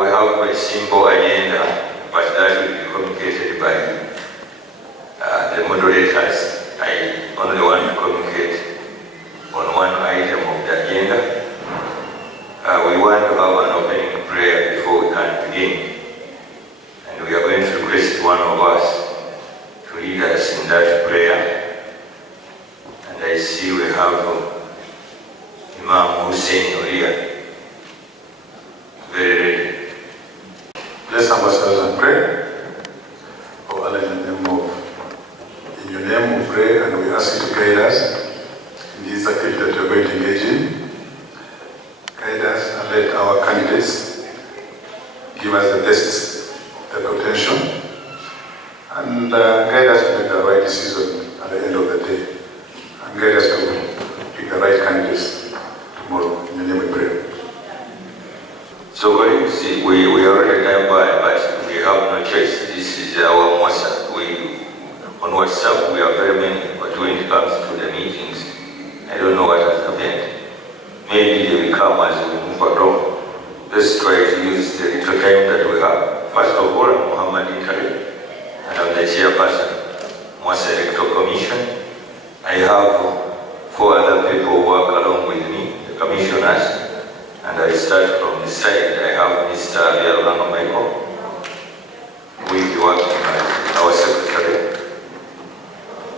We have a simple agenda, but that will be communicated by the moderators. I only want to communicate on one item of the agenda. We want to have an opening prayer before we can begin. And we are going to request one of us to lead us in that prayer. And I see we have Imam Hussein here. Very ready. Let's have ourselves and pray. Oh Allah, in your name we pray and we ask you to guide us in this activity that you are going to engage in. Guide us and let our candidates give us the best of their potential and guide us to make the right decision at the end of the day and guide us to pick the right candidates tomorrow. In your name we pray. So we already done by, but we have no choice. This is our MUASA. On WhatsApp we are very many, but when it comes to the meetings, I don't know what has happened. Maybe they will come as we move along. Let's try to use the little time that we have. First of all, I'm Muhammad Intari, and I'm the chairperson, MUASA Electoral Commission. I have 4 other people who work along with me, the commissioners. And I start from this side. I have Mr. Bialano Michael, who is working as our secretary.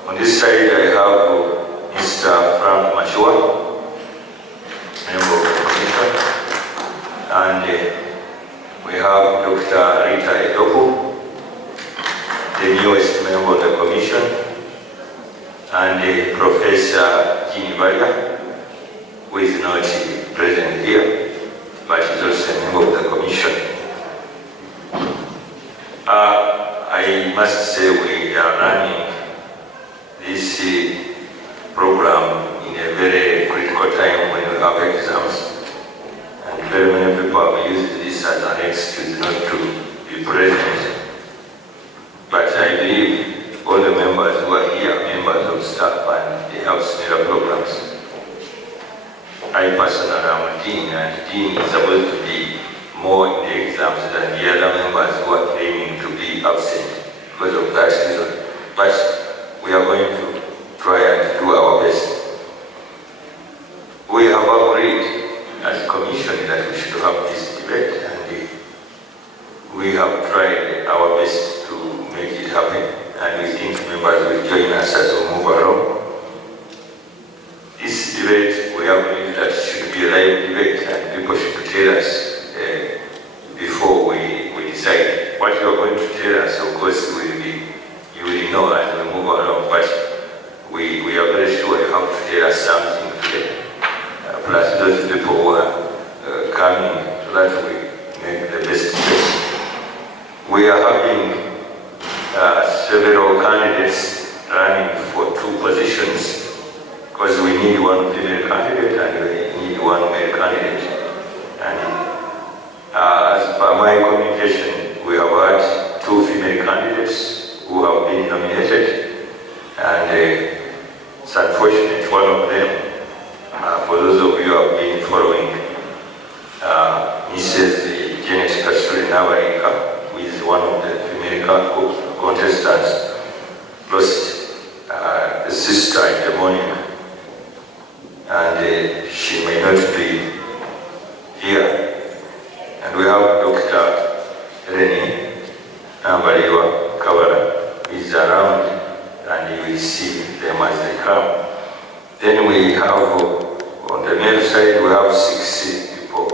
On this side, I have Mr. Frank Mashua, member of the commission. And we have Dr. Rita Edoku, the newest member of the commission. And Professor Gini Valia, who is not present here, but is also a member of the commission. I must say we are running this program in a very critical time when we have exams, and very many people have used this as an excuse not to be present. But I believe all the members who are here are members of staff and they have similar programs. I personally am Dean, and Dean is supposed to be more in the exams than the other members who are claiming to be absent because of that reason. But we are going to try and do our best. We have agreed as a commission that we should have this debate, and we have tried our best to make it happen, and we think members will join us as we move along. This debate, we have believed that it should be a live debate, and people should tell us before we decide. What you are going to tell us, of course, you will know as we move along, but we are very sure you have to tell us something today. Plus those people who are coming, so that we make the best choice. We are having several candidates running for 2 positions, because we need 1 female candidate and we need 1 male candidate. And as per my communication, we have had 2 female candidates who have been nominated, and it's unfortunate one of them, for those of you who have been following, Mrs. Janet Kasuri Navarika, who is one of the female contestants, lost a sister in the morning. And she may not be here. And we have Dr. Reni Nambaliwa Kavara, who is around, and you will see them as they come. Then we have, on the male side, we have 6 people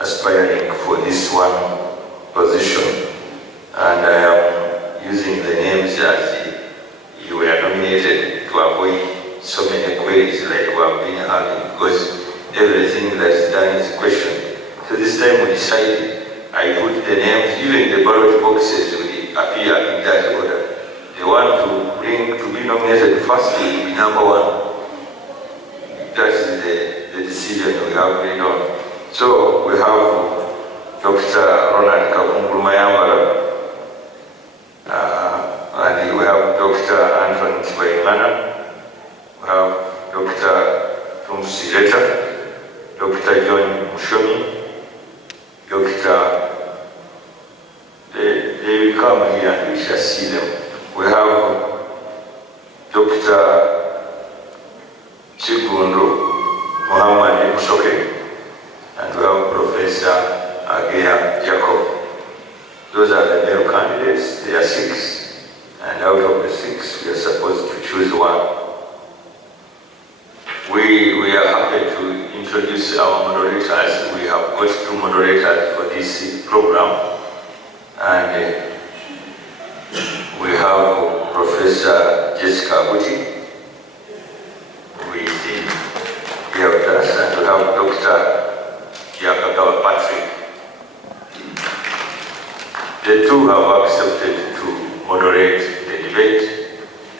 aspiring for this 1 position. And I am using the names as you were nominated to avoid so many queries like we have been having, because everything that is done is questioned. So this time we decided, I put the names, even the ballot boxes will appear in that order. The one to be nominated first will be number 1. That is the decision we have made on. So we have Dr. Ronald Kapungurumayambara, and we have Dr. Anthony Chibaimana. We have Dr. Tumsi Leta, Dr. John Mushomi, Dr. come here and we shall see them. We have Dr. Chigundo Muhammad Mshoke, and we have Professor Agea Jacob. Those are the male candidates. There are 6, and out of the 6, we are supposed to choose one. We are happy to introduce our moderators. We have got 2 moderators for this program, and we have Professor Jessica Buti, who is here with us, and we have Dr. Yakagawa Patrick. The 2 have accepted to moderate the debate,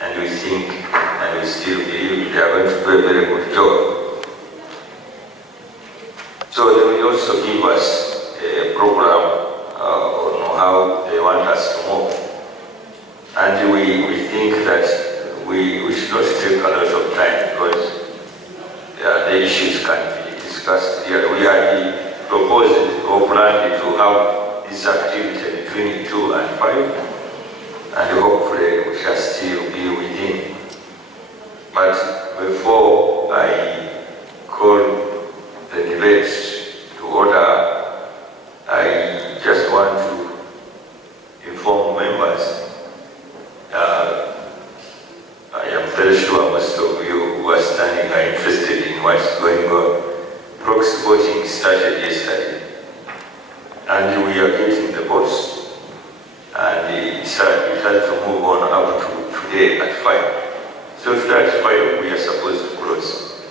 and we think and we still believe they are going to do a very good job. So they will also give us a program on how they want us to move. And we think that we should not take a lot of time, because the issues can be discussed here. We had proposed or planned to have this activity between 2 and 5, and hopefully we shall still be within. But before I call the debate to order, I just want to inform members. I am very sure most of you who are standing are interested in what's going on. Proxy voting started yesterday, and we are getting the votes, and it has to move on up to today at 5. So if that's 5, we are supposed to close.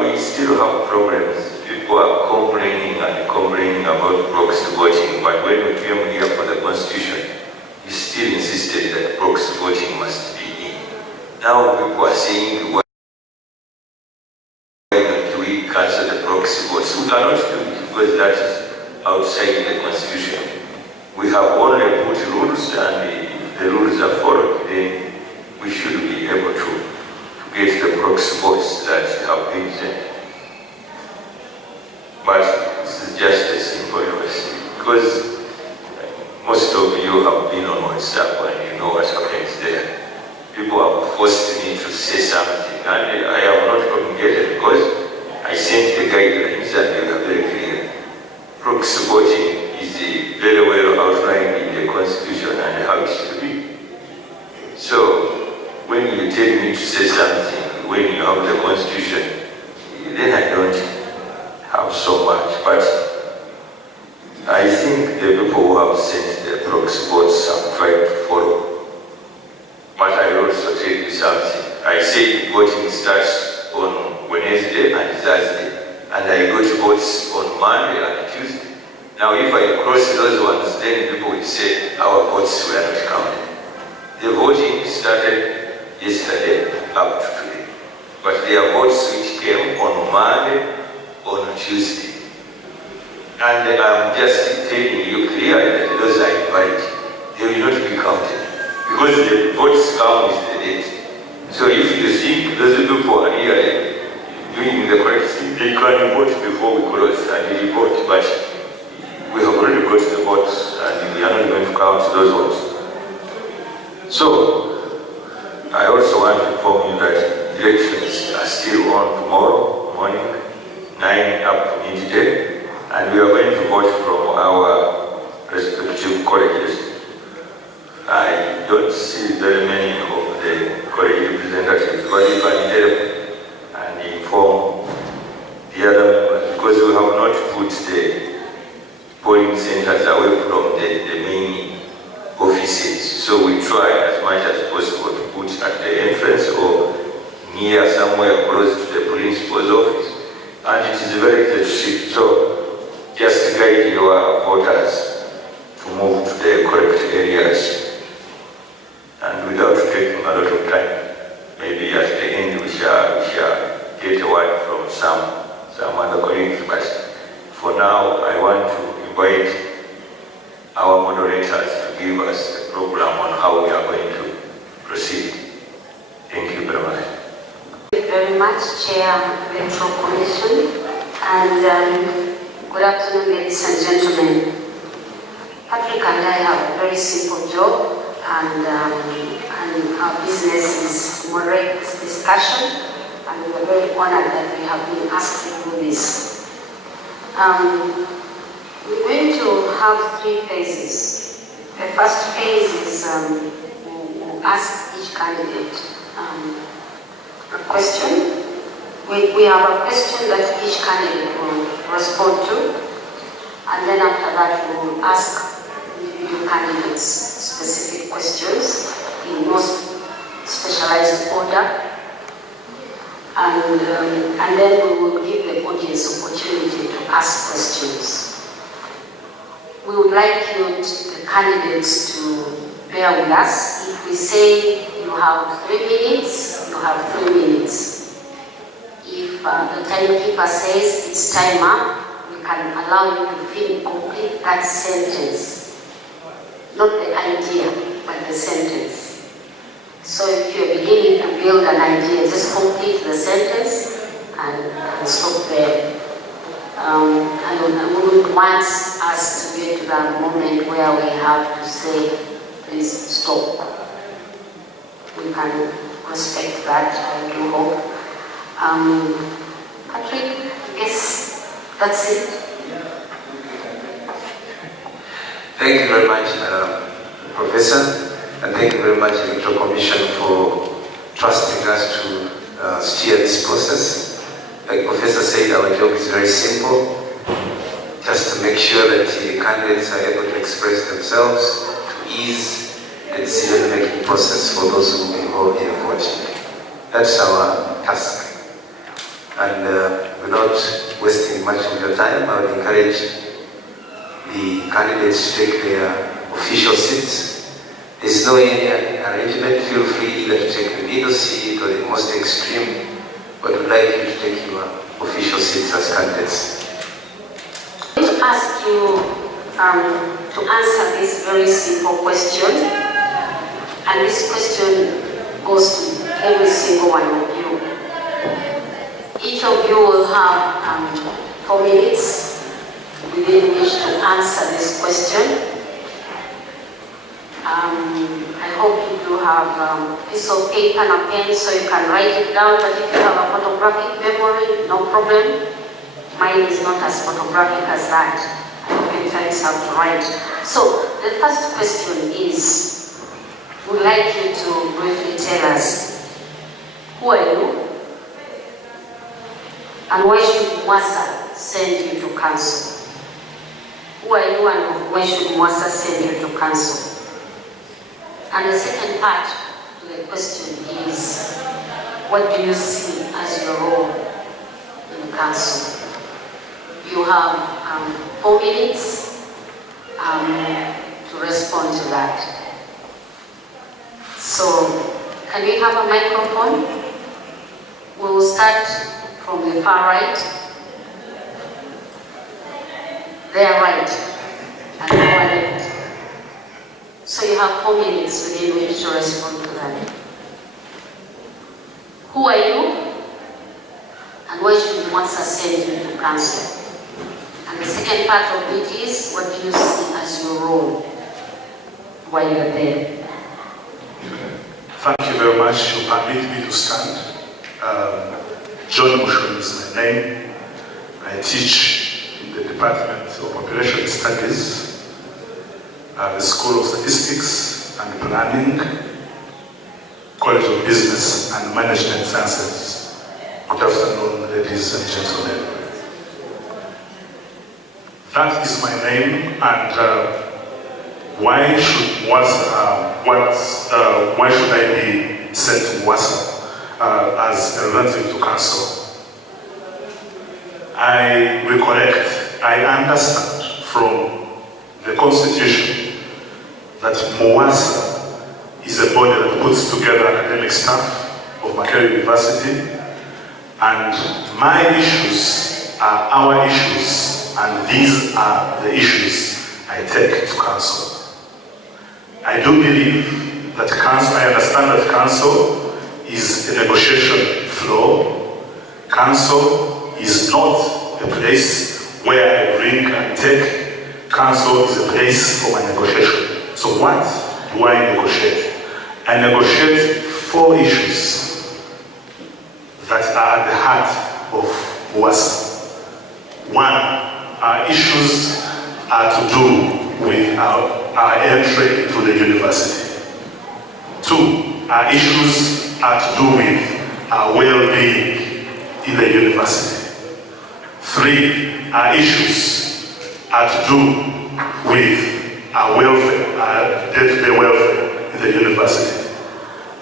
We still have problems. People are complaining and complaining about proxy voting, but when we came here for the Constitution, we still insisted that proxy voting must be in. Now people are saying, why don't we cancel the proxy votes? We cannot do it because that is outside the Constitution. We have only put rules, and if the rules are followed, then we should be able to get the proxy votes that have been sent. But this is just a simple question, because most of you have been on WhatsApp and you know what happens there. People have forced me to say something, and I have not communicated because I sent the guidelines and they were very clear. Proxy voting is very well outlined in the Constitution and how it should be. So when you tell me to say something, when you have the Constitution, then I don't have so much. But I think the people who have sent the proxy votes have tried to follow. But I also tell you something. I said voting starts on Wednesday and Thursday, and I got votes on Monday and Tuesday. Now if I cross those ones, then people will say our votes were not counted. The voting started yesterday up to today, but there are votes which came on Monday, on Tuesday. And I'm just telling you clearly that those are invalid. They will not be counted, because the votes come with the date. So if you think those people are here doing the correct thing, they can vote before we close and they vote, but we have already got the votes and we are not going to count those votes. So I also want to inform you that elections are still on tomorrow morning, 9 up to midday, and we are going to vote from our respective colleges. I don't see very many of the college representatives, but you can help and inform the other members, because we have not put the polling centers away from the main offices. So we try as much as possible to put at the entrance or near somewhere close to the principal's office. And it is very close. So just guide your voters to move to the correct areas. And without taking a lot of time, maybe at the end we shall get a word from some other colleagues. But for now, I want to invite our moderators to give us a program on how we are going to proceed. Thank you very much. Thank you very much, Chair of the Electoral Commission, and good afternoon, ladies and gentlemen. Patrick and I have a very simple job, and our business is moderate discussion, and we are very honored that we have been asked to do this. We're going to have 3 phases. The first phase is we'll ask each candidate a question. We have a question that each candidate will respond to, and then after that we will ask individual candidates specific questions in most specialized order, and then we will give the audience opportunity to ask questions. We would like you, the candidates, to bear with us. If we say you have 3 minutes, you have 3 minutes. If the timekeeper says it's time up, we can allow you to complete that sentence. Not the idea, but the sentence. So if you're beginning to build an idea, just complete the sentence and stop there. And we would want us to get to that moment where we have to say, please stop. We can respect that, I do hope. Patrick, I guess that's it. Thank you very much, Professor, and thank you very much, Electoral Commission, for trusting us to steer this process. Like Professor said, our job is very simple, just to make sure that the candidates are able to express themselves, to ease the decision-making process for those who will be involved in voting. That's our task. And without wasting much of your time, I would encourage the candidates to take their official seats. There's no any arrangement. Feel free either to take the middle seat or the most extreme, but we'd like you to take your official seats as candidates. I'm going to ask you to answer this very simple question, and this question goes to every single one of you. Each of you will have 4 minutes within which to answer this question. I hope you do have a piece of paper and a pen so you can write it down, but if you have a photographic memory, no problem. Mine is not as photographic as that. I oftentimes have to write. So, the first question is, we'd like you to briefly tell us, who are you? And why should MUASA send you to council? Who are you and why should MUASA send you to council? And the second part to the question is, what do you see as your role in the council? You have 4 minutes to respond to that. So, can we have a microphone? We will start from the far right. There right, and our left. So you have 4 minutes within which to respond to that. Who are you? And why should MUASA send you to council? And the second part of it is, what do you see as your role while you're there? Thank you very much. You permit me to stand. John Mushon is my name. I teach in the Department of Population Studies, the School of Statistics and Planning, College of Business and Management Sciences. Good afternoon, ladies and gentlemen. That is my name, and why should why should I be sent to MUASA as a representative to council? I recollect, I understand from the Constitution that MUASA is a body that puts together academic staff of Makerere University, and my issues are our issues, and these are the issues I take to council. I do believe that council, I understand that council is a negotiation floor. Council is not a place where I bring and take council is a place for my negotiation. So what do I negotiate? I negotiate 4 issues that are at the heart of MUASA. 1, issues are to do with our entry into the university. 2, issues are to do with our well-being in the university. 3, issues are to do with our welfare, our day-to-day welfare in the university.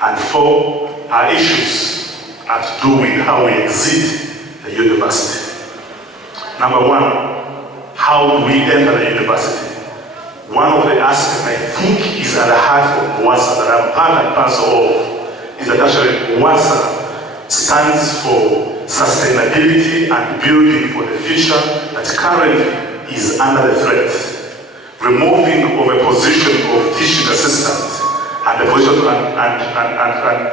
And 4, issues are to do with how we exit the university. Number 1, how do we enter the university? One of the aspects I think is at the heart of MUASA that I'm part and parcel of is that actually MUASA stands for sustainability and building for the future that currently is under the threat. Removing of a position of teaching assistant and the position and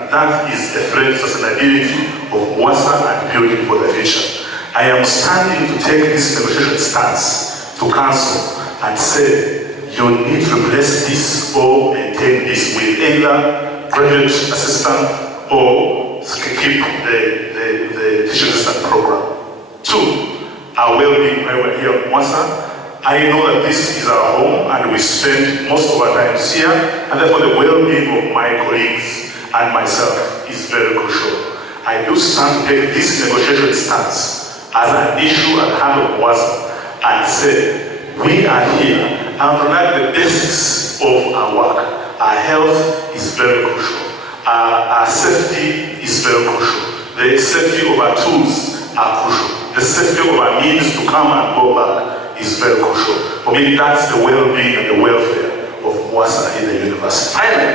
that is a threat to sustainability of MUASA and building for the future. I am standing to take this negotiation stance to council and say you need to replace this or maintain this with either graduate assistant or keep the teaching assistant program. 2, our well-being when we're here at MUASA. I know that this is our home and we spend most of our time here, and therefore the well-being of my colleagues and myself is very crucial. I do stand to take this negotiation stance as an issue at the heart of MUASA and say, we are here and like the basics of our work. Our health is very crucial. Our safety is very crucial. The safety of our tools are crucial. The safety of our means to come and go back is very crucial. For me, that's the well-being and the welfare of MUASA in the university. Finally,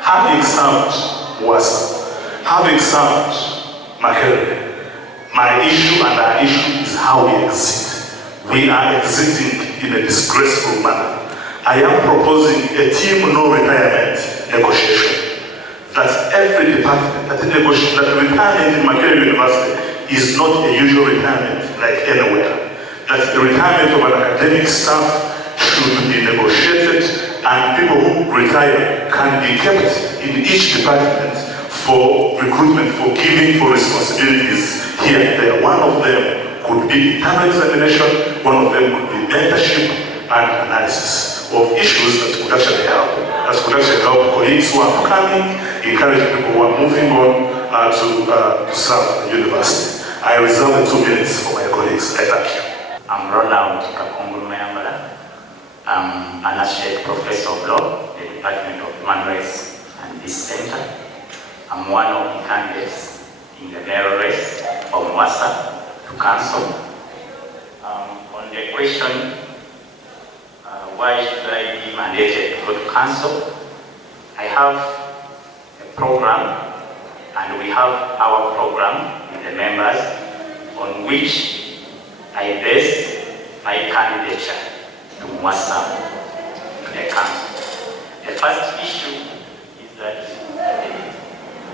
having served MUASA, having served Makerere, my issue and our issue is how we exit. We are exiting in a disgraceful manner. I am proposing a team no retirement negotiation. That every department, that retirement in Makerere University is not a usual retirement like anywhere. That the retirement of an academic staff should be negotiated and people who retire can be kept in each department for recruitment, for giving, for responsibilities here and there. One of them could be internal examination, one of them could be mentorship and analysis of issues that could actually help colleagues who are coming, encourage people who are moving on to serve the university. I reserve the 2 minutes for my colleagues. I thank you. I'm Ronald Kakungulu Mayambala. I'm an associate professor of law in the Department of Human Rights and Peace Center. I'm one of the candidates in the mayoral race for MUASA to council. On the question, why should I be mandated to go to council? I have a program, and we have our program with the members on which I base my candidature to MUASA to the council. The first issue is that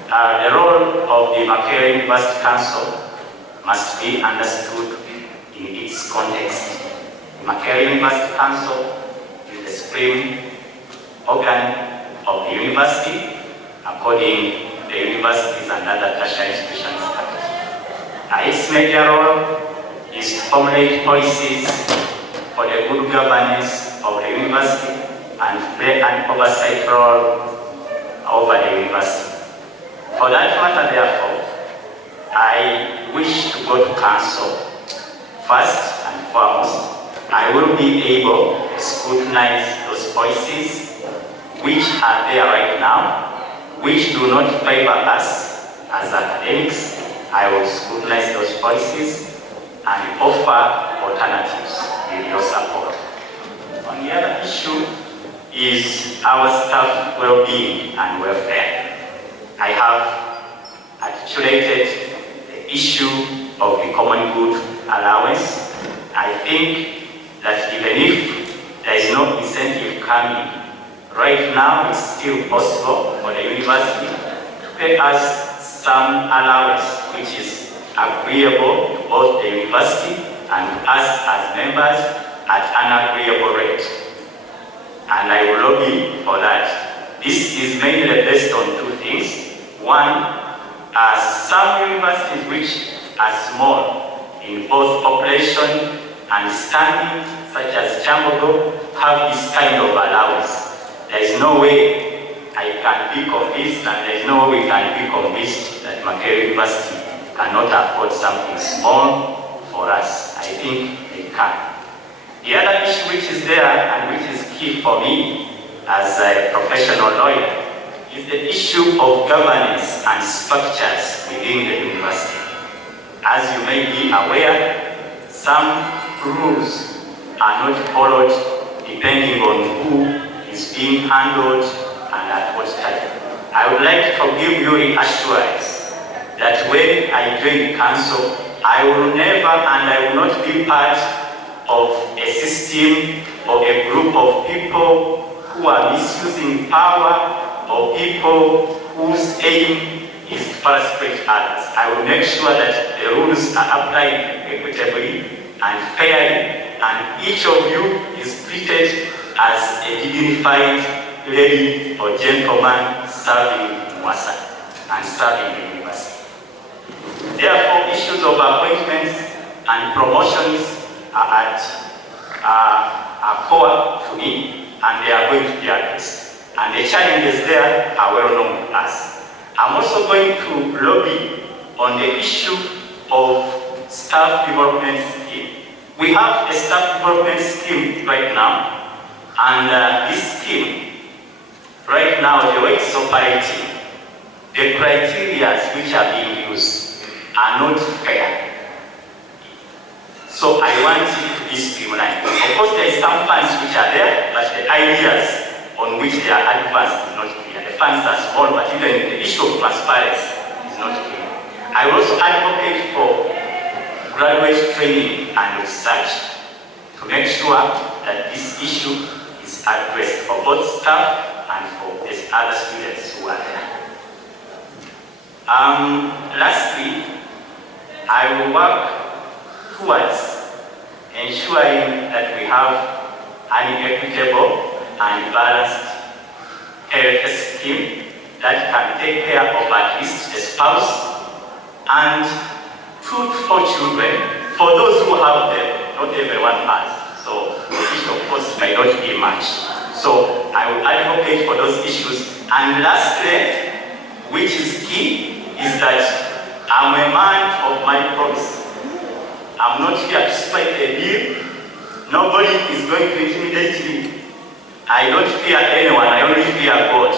the role of the Makerere University Council must be understood in its context. The Makerere University Council is the supreme organ of the university according to the Universities and Other Tertiary Institutions Act. Its major role is to formulate policies for the good governance of the university and play an oversight role over the university. For that matter, therefore, I wish to go to council. First and foremost, I will be able to scrutinize those policies which are there right now, which do not favor us as academics. I will scrutinize those policies and offer alternatives with your support. On the other issue is our staff well-being and welfare. I have articulated the issue of the common good allowance. I think that even if there is no incentive coming, right now it's still possible for the university to pay us some allowance which is agreeable to both the university and us as members at an agreeable rate. And I will lobby for that. This is mainly based on two things. One, some universities which are small in both population and standing, such as Chambogo, have this kind of allowance. There is no way I can be convinced, and there is no way we can be convinced that Makerere University cannot afford something small for us. I think they can. The other issue which is there and which is key for me as a professional lawyer is the issue of governance and structures within the university. As you may be aware, some rules are not followed depending on who is being handled and at what time. I would like to give you reassurance that when I join council, I will never and I will not be part of a system or a group of people who are misusing power or people whose aim is to frustrate others. I will make sure that the rules are applied equitably and fairly, and each of you is treated as a dignified lady or gentleman serving MUASA and serving the university. Therefore, issues of appointments and promotions are core to me, and they are going to be addressed. And the challenges there are well known to us. I'm also going to lobby on the issue of staff development scheme. We have a staff development scheme right now, and this scheme, right now, the way it's operating, the criteria which are being used are not fair. So I want it to be streamlined. Of course, there is some funds which are there, but the ideas on which they are advanced is not clear. The funds are small, but even the issue of transparency is not clear. I also advocate for graduate training and research to make sure that this issue is addressed for both staff and for the other students who are there. Lastly, I will work towards ensuring that we have an equitable and balanced health scheme that can take care of at least a spouse and 2 to 4 children for those who have them. Not everyone has. So the issue, of course, may not be much. So I will advocate for those issues. And lastly, which is key, is that I'm a man of my promise. I'm not here to strike a deal. Nobody is going to intimidate me. I don't fear anyone, I only fear God.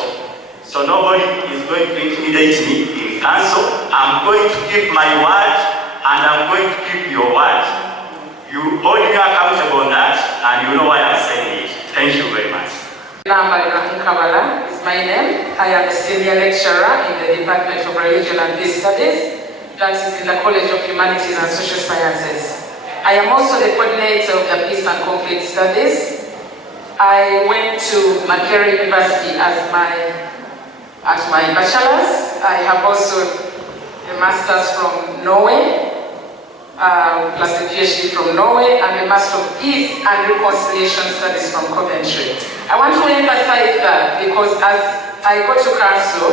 So nobody is going to intimidate me in council. I'm going to keep my word, and I'm going to keep your word. You hold me accountable on that, and you know why I'm saying it. Thank you very much. Namba Kabala is my name. I am a senior lecturer in the Department of Religion and Peace Studies, that is in the College of Humanities and Social Sciences. I am also the coordinator of the Peace and Conflict Studies. I went to Makerere University at my bachelor's. I have also a master's from Norway, plus a PhD from Norway, and a Master of Peace and Reconciliation Studies from Coventry. I want to emphasize that because as I go to council,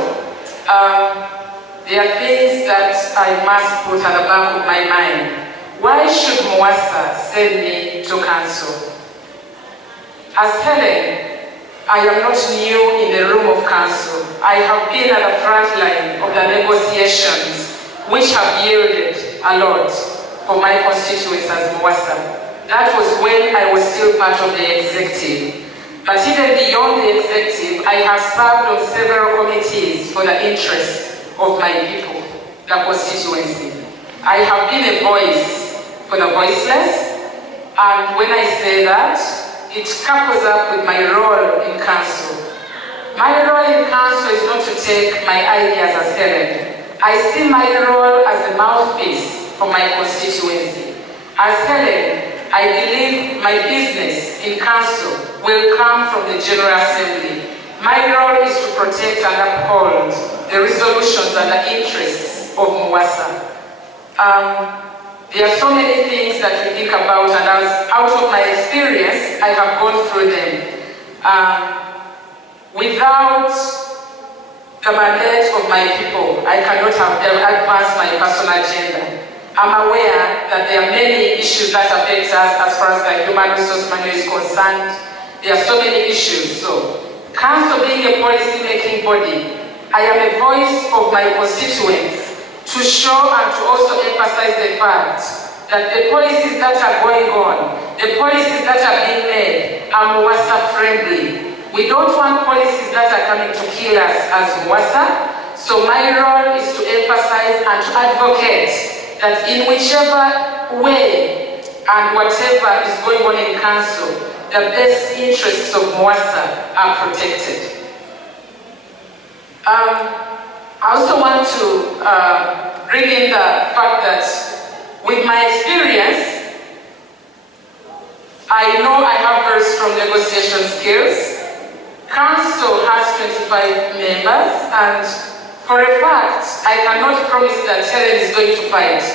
there are things that I must put at the back of my mind. Why should MUASA send me to council? As Helen, I am not new in the room of council. I have been at the front line of the negotiations which have yielded a lot for my constituents as MUASA. That was when I was still part of the executive. But even beyond the executive, I have served on several committees for the interest of my people, the constituency. I have been a voice for the voiceless, and when I say that, it couples up with my role in council. My role in council is not to take my ideas as Helen. I see my role as a mouthpiece for my constituency. As Helen, I believe my business in council will come from the General Assembly. My role is to protect and uphold the resolutions and the interests of MUASA. There are so many things that we think about, and out of my experience, I have gone through them. Without the mandate of my people, I cannot have advanced my personal agenda. I'm aware that there are many issues that affect us as far as the human resource manual is concerned. There are so many issues. So, Council being a policy-making body, I am a voice of my constituents to show and to also emphasize the fact that the policies that are going on, the policies that are being made are MUASA friendly. We don't want policies that are coming to kill us as MUASA. So my role is to emphasize and to advocate that in whichever way and whatever is going on in council, the best interests of MUASA are protected. I also want to bring in the fact that with my experience, I know I have very strong negotiation skills. Council has 25 members, and for a fact, I cannot promise that Helen is going to fight.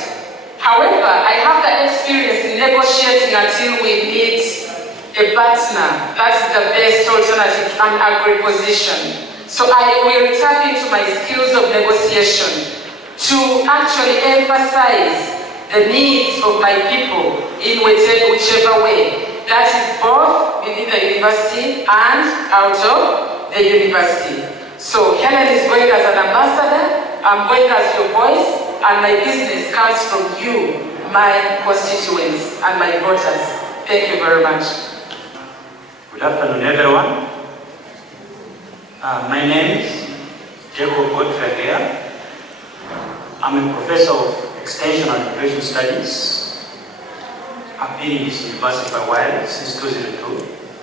However, I have the experience in negotiating until we meet a partner. That's the best alternative to an agri position. So I will tap into my skills of negotiation to actually emphasize the needs of my people in whichever way. That is both within the university and out of the university. So Helen is going as an ambassador, I'm going as your voice, and my business comes from you, my constituents and my voters. Thank you very much. Good afternoon, everyone. My name is Jacob Godfrey. I'm a professor of Extension and Innovation Studies. I've been in this university for a while, since 2002,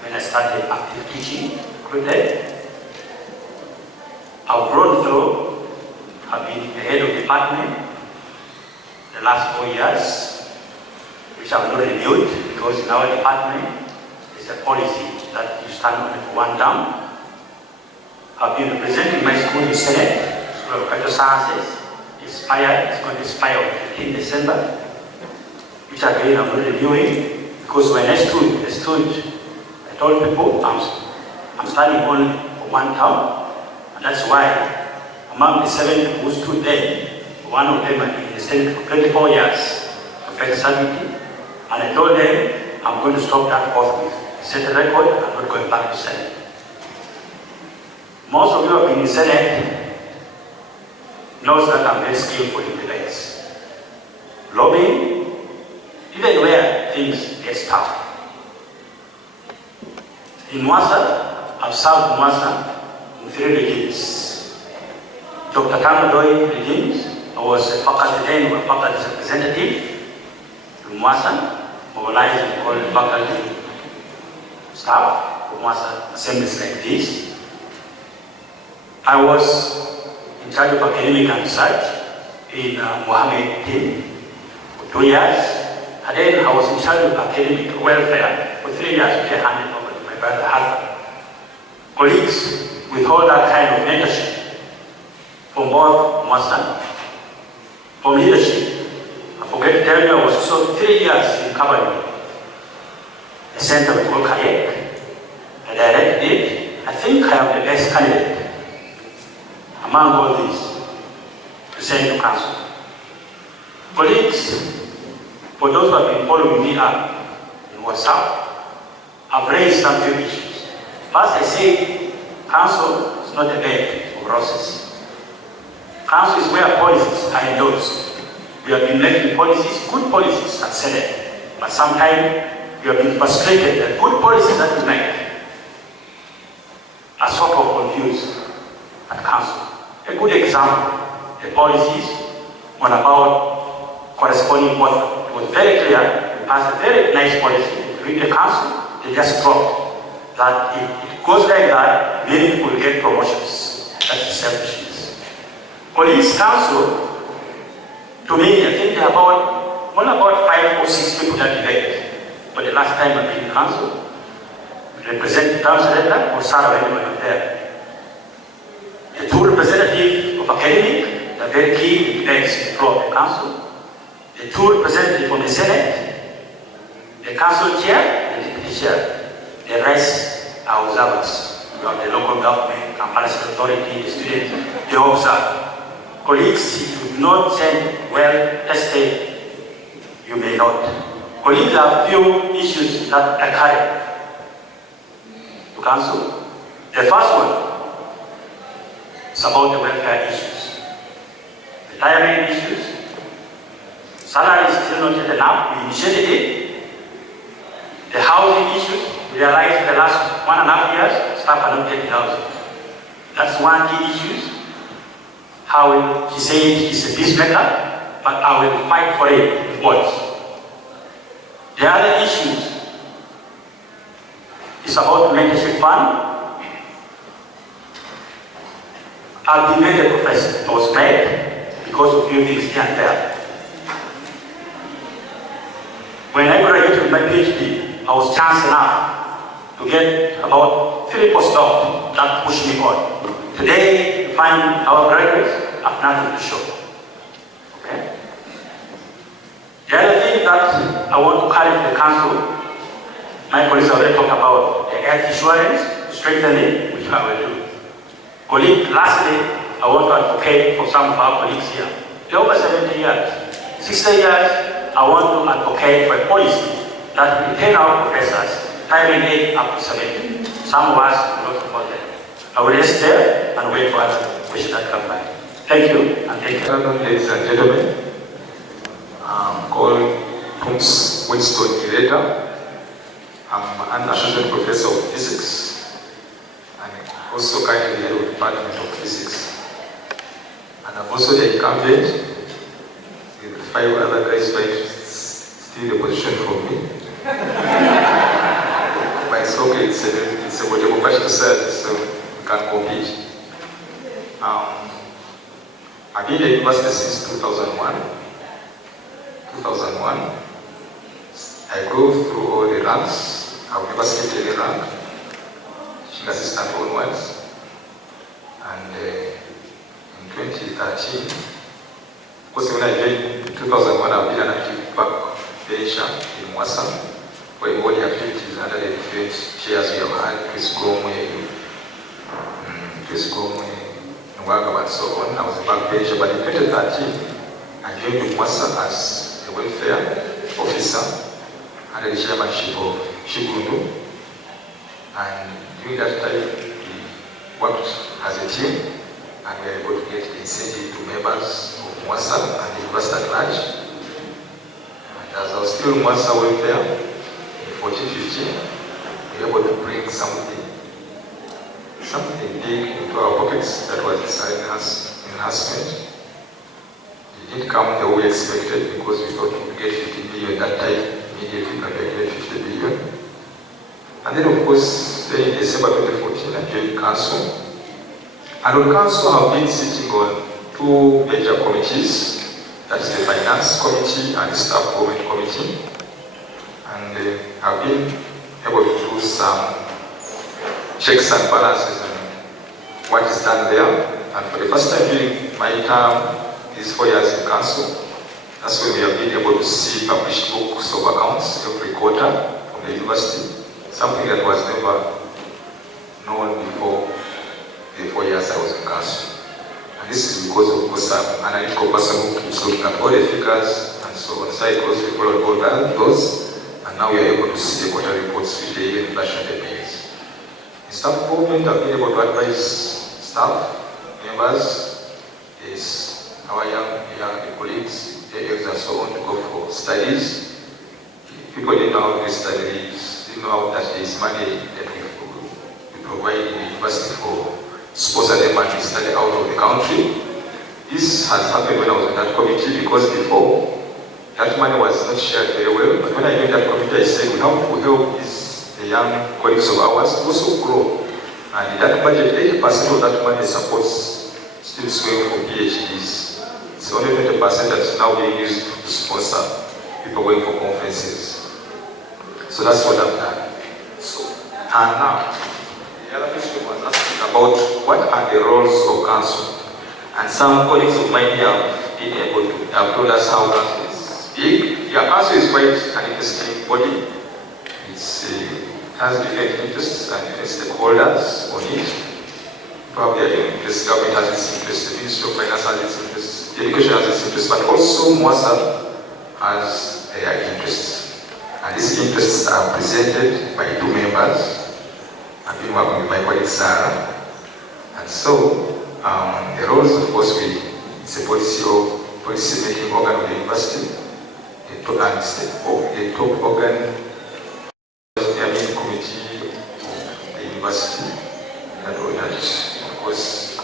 when I started active teaching, included. I've grown through, I've been the head of department the last 4 years, which I've not renewed, because in our department, there's a policy that you stand on for one term. I've been representing my school in Senate, School of Agricultural Sciences. It's going to expire on 15 December. Which again I'm not renewing, because when I stood, I told people I'm standing only for one term, and that's why among the 7 people who stood there, one of them had been in the Senate for 24 years, Professor Sabiti, and I told them I'm going to stop that forthwith. I set a record, I'm not going back to Senate. Most of you have been in Senate knows that I'm very skillful in debates. Lobbying, even where things get tough. In MUASA, I've served MUASA in 3 regimes. Dr. Kanadoi regimes, I was a faculty then, a faculty representative in MUASA, mobilizing all the faculty staff of MUASA assemblies like this. I was in charge of academic and research in Mohammed team for 2 years. And then I was in charge of academic welfare for 3 years, which I handed over to my brother Hassan. Colleagues with all that kind of mentorship from both MUASA, from leadership. I forget to tell you, I was also 3 years in Kabali, a center with called Kayak. I directed it. I think I am the best candidate among all these to send to council. Colleagues, for those who have been following me up in WhatsApp, I've raised some few issues. First, I say council is not a bed of roses. Council is where policies are endorsed. We have been making policies, good policies at Senate, but sometimes we have been frustrated that good policies that we make are sort of confused at council. A good example, the policies on about corresponding author. It was very clear, we passed a very nice policy with the council, they just dropped that if it goes like that, many people will get promotions. That's the selfishness. Police council, to me, I think there are only about 5 or 6 people that debate. But the last time I've been in council, Representative Tamsareta or Sarah, anyone up there. The 2 representatives of academic, they're very key in debates in the floor of the council. the two representatives from the Senate, the council chair, and the deputy chair. The rest are observers. You have the local government, Kampala State Authority, the student, the observer. Colleagues, if you do not send well tested, you may not. Colleagues have few issues that are carried to council. The first one is about the welfare issues, retirement issues. Salary is still not yet enough. We initiated it. The housing issues, we realized in the last 1.5 years, staff are not getting housing. That's one key issue. How he said he's a peacemaker, but I will fight for it with words. The other issues is about mentorship fund. I'll be made a professor. I was made because of few things here and there. When I graduated with my PhD, I was chance enough to get about 3 postdocs that pushed me on. Today, you find our graduates have nothing to show. Okay? The other thing that I want to carry to the council, my colleagues already talked about the health insurance, strengthening, which I will do. Colleague, lastly, I want to advocate for some of our colleagues here. They're over 70 years. 60 years, I want to advocate for a policy that retain our professors, timing age up to 70. Some of us will not afford that. I will rest there and wait for other questions that come by. Thank you, and thank you. Ladies and gentlemen, I'm called Pumps Winston Kireta. I'm an associate professor of physics and also currently head of the Department of Physics. And I'm also the incumbent with 5 other guys trying to steal the position from me. But it's okay, it's a whatever question to say, so we can compete. I've been at university since 2001. I go through all the ranks. I've never skipped any rank, teaching assistant onwards. And in 2013, of course, when I joined in 2001, I've been an active backbencher in MUASA, where all the activities under the different chairs we have had, Chris Gomwe, and so on. I was a backbencher, but in 2013, I joined MUASA as a welfare officer under the chairmanship of Shigundu. And during that time, we worked as a team, and we were able to get the incentive to members of MUASA and the university at large. And as I was still in MUASA welfare in 14-15, we were able to bring something big into our pockets that was the enhancement. It didn't come the way we expected because we thought we would get 50 billion that time, immediately we get 50 billion. And then of course, then in December 2014, I joined council. And on council, I've been sitting on 2 major committees, that is the finance committee and the staff government committee. And I've been able to do some checks and balances on what is done there. And for the first time during my term, these 4 years in council, that's when we have been able to see published books of accounts every quarter from the university, something that was never known before the 4 years I was in council. And this is because of course I'm an analytical person who keeps looking at all the figures and so on. So I closely followed all those, and now we are able to see the quarter reports which they even flash on the page. In staff government, I've been able to advise staff, members, is our young colleagues, AX and so on, to go for studies. People didn't know how to study leaves, didn't know that there is money that we provide in the university for sponsor them and they study out of the country. This has happened when I was in that committee because before, that money was not shared very well. But when I joined that committee, I said we have to help the young colleagues of ours to also grow. And in that budget, 80% of that money supports students going for PhDs. It's only 20% that's now being used to sponsor people going for conferences. So that's what I've done. And now, the other question was asking about what are the roles of council. And some colleagues of mine have been able to have told us how council is big. Yeah, council is quite an interesting body. It has different interests and different stakeholders on it. Probably the government has its interests, the Ministry of Finance has its interests, the education has its interests, but also MUASA has their interests. And these interests are presented by two members. I've been working with my colleague Sarah. And so, the roles, of course, it's a policy-making organ of the university, the top organ, the committee of the university, that of course,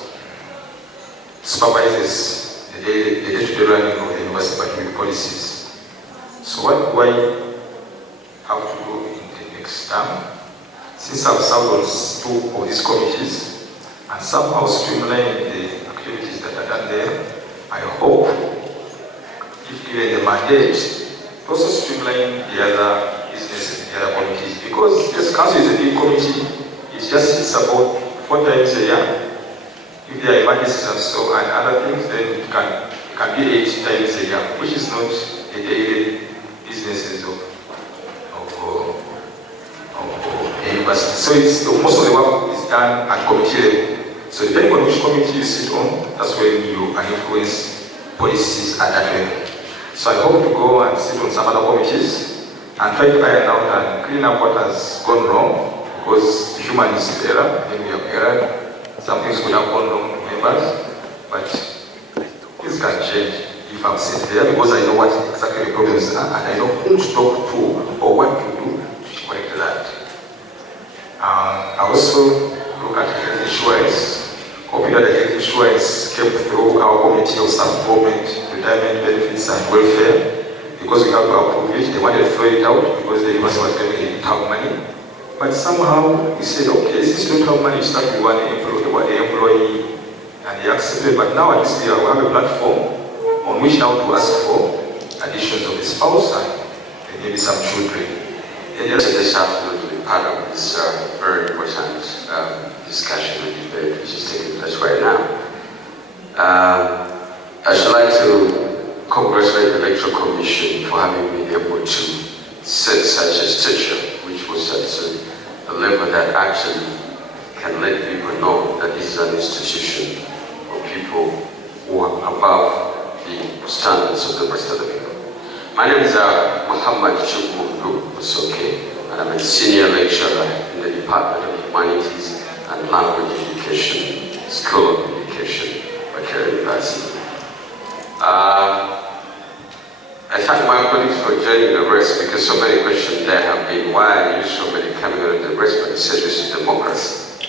supervises the day-to-day running of the university, but with policies. So what do I have to do in the next term? Since I've served on two of these committees and somehow streamline the activities that are done there, I hope, if given the mandate, to also streamline the other businesses, the other committees. Because this council is a big committee, it just sits about 4 times a year. If there are emergencies and so and other things, then it can be 8 times a year, which is not the daily businesses of the university. So most of the work is done at committee level. So depending on which committee you sit on, that's when you can influence policies at that level. So I hope to go and sit on some other committees and try to iron out and clean up what has gone wrong, because human is error, and we have erred. Some things could have gone wrong to members, but things can change if I'm sitting there, because I know what exactly the problems are and I know whom to talk to or what to do to correct that. I also look at health insurance. Hoping that the health insurance came through our committee of self-government, retirement benefits and welfare, because we have to approve it. They wanted to throw it out because the university was going to have money. But somehow we said, okay, since we don't have money, start with one employee, and they accepted. But now at least we have a platform on which now to ask for additions of the spouse and maybe some children. And yes, this afternoon to be part of this very important discussion and debate which is taking place right now. I should like to congratulate the Electoral Commission for having been able to set such a stature, which was at a level that actually can let people know that this is an institution of people who are above the standards of the rest of the people. My name is Muhammad Chukwu Osoke, and I'm a senior lecturer in the Department of Humanities and Language Education, School of Education, Bakari University. I thank my colleagues for joining the race, because so many questions there have been, why are you so many coming out of the race? But you said this is democracy.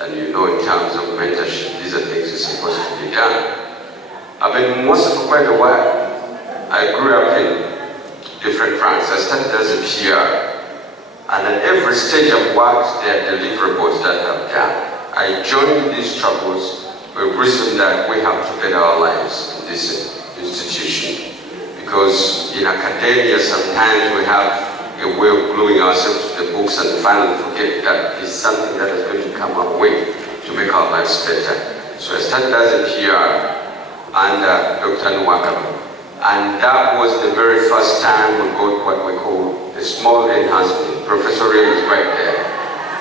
And you know, in terms of mentorship, these are things that are supposed to be done. I've been in MUASA for quite a while. I grew up in different ranks. I started as a PR. And at every stage of work, there are deliverables that I've done. I joined these struggles with the reason that we have to better our lives in this institution. Because in academia, sometimes we have a way of gluing ourselves to the books and finally forget that it's something that is going to come our way to make our lives better. So I started as a PR under Dr. Nwakama. And that was the very first time we got what we call the small enhancement. Professor Ray is right there.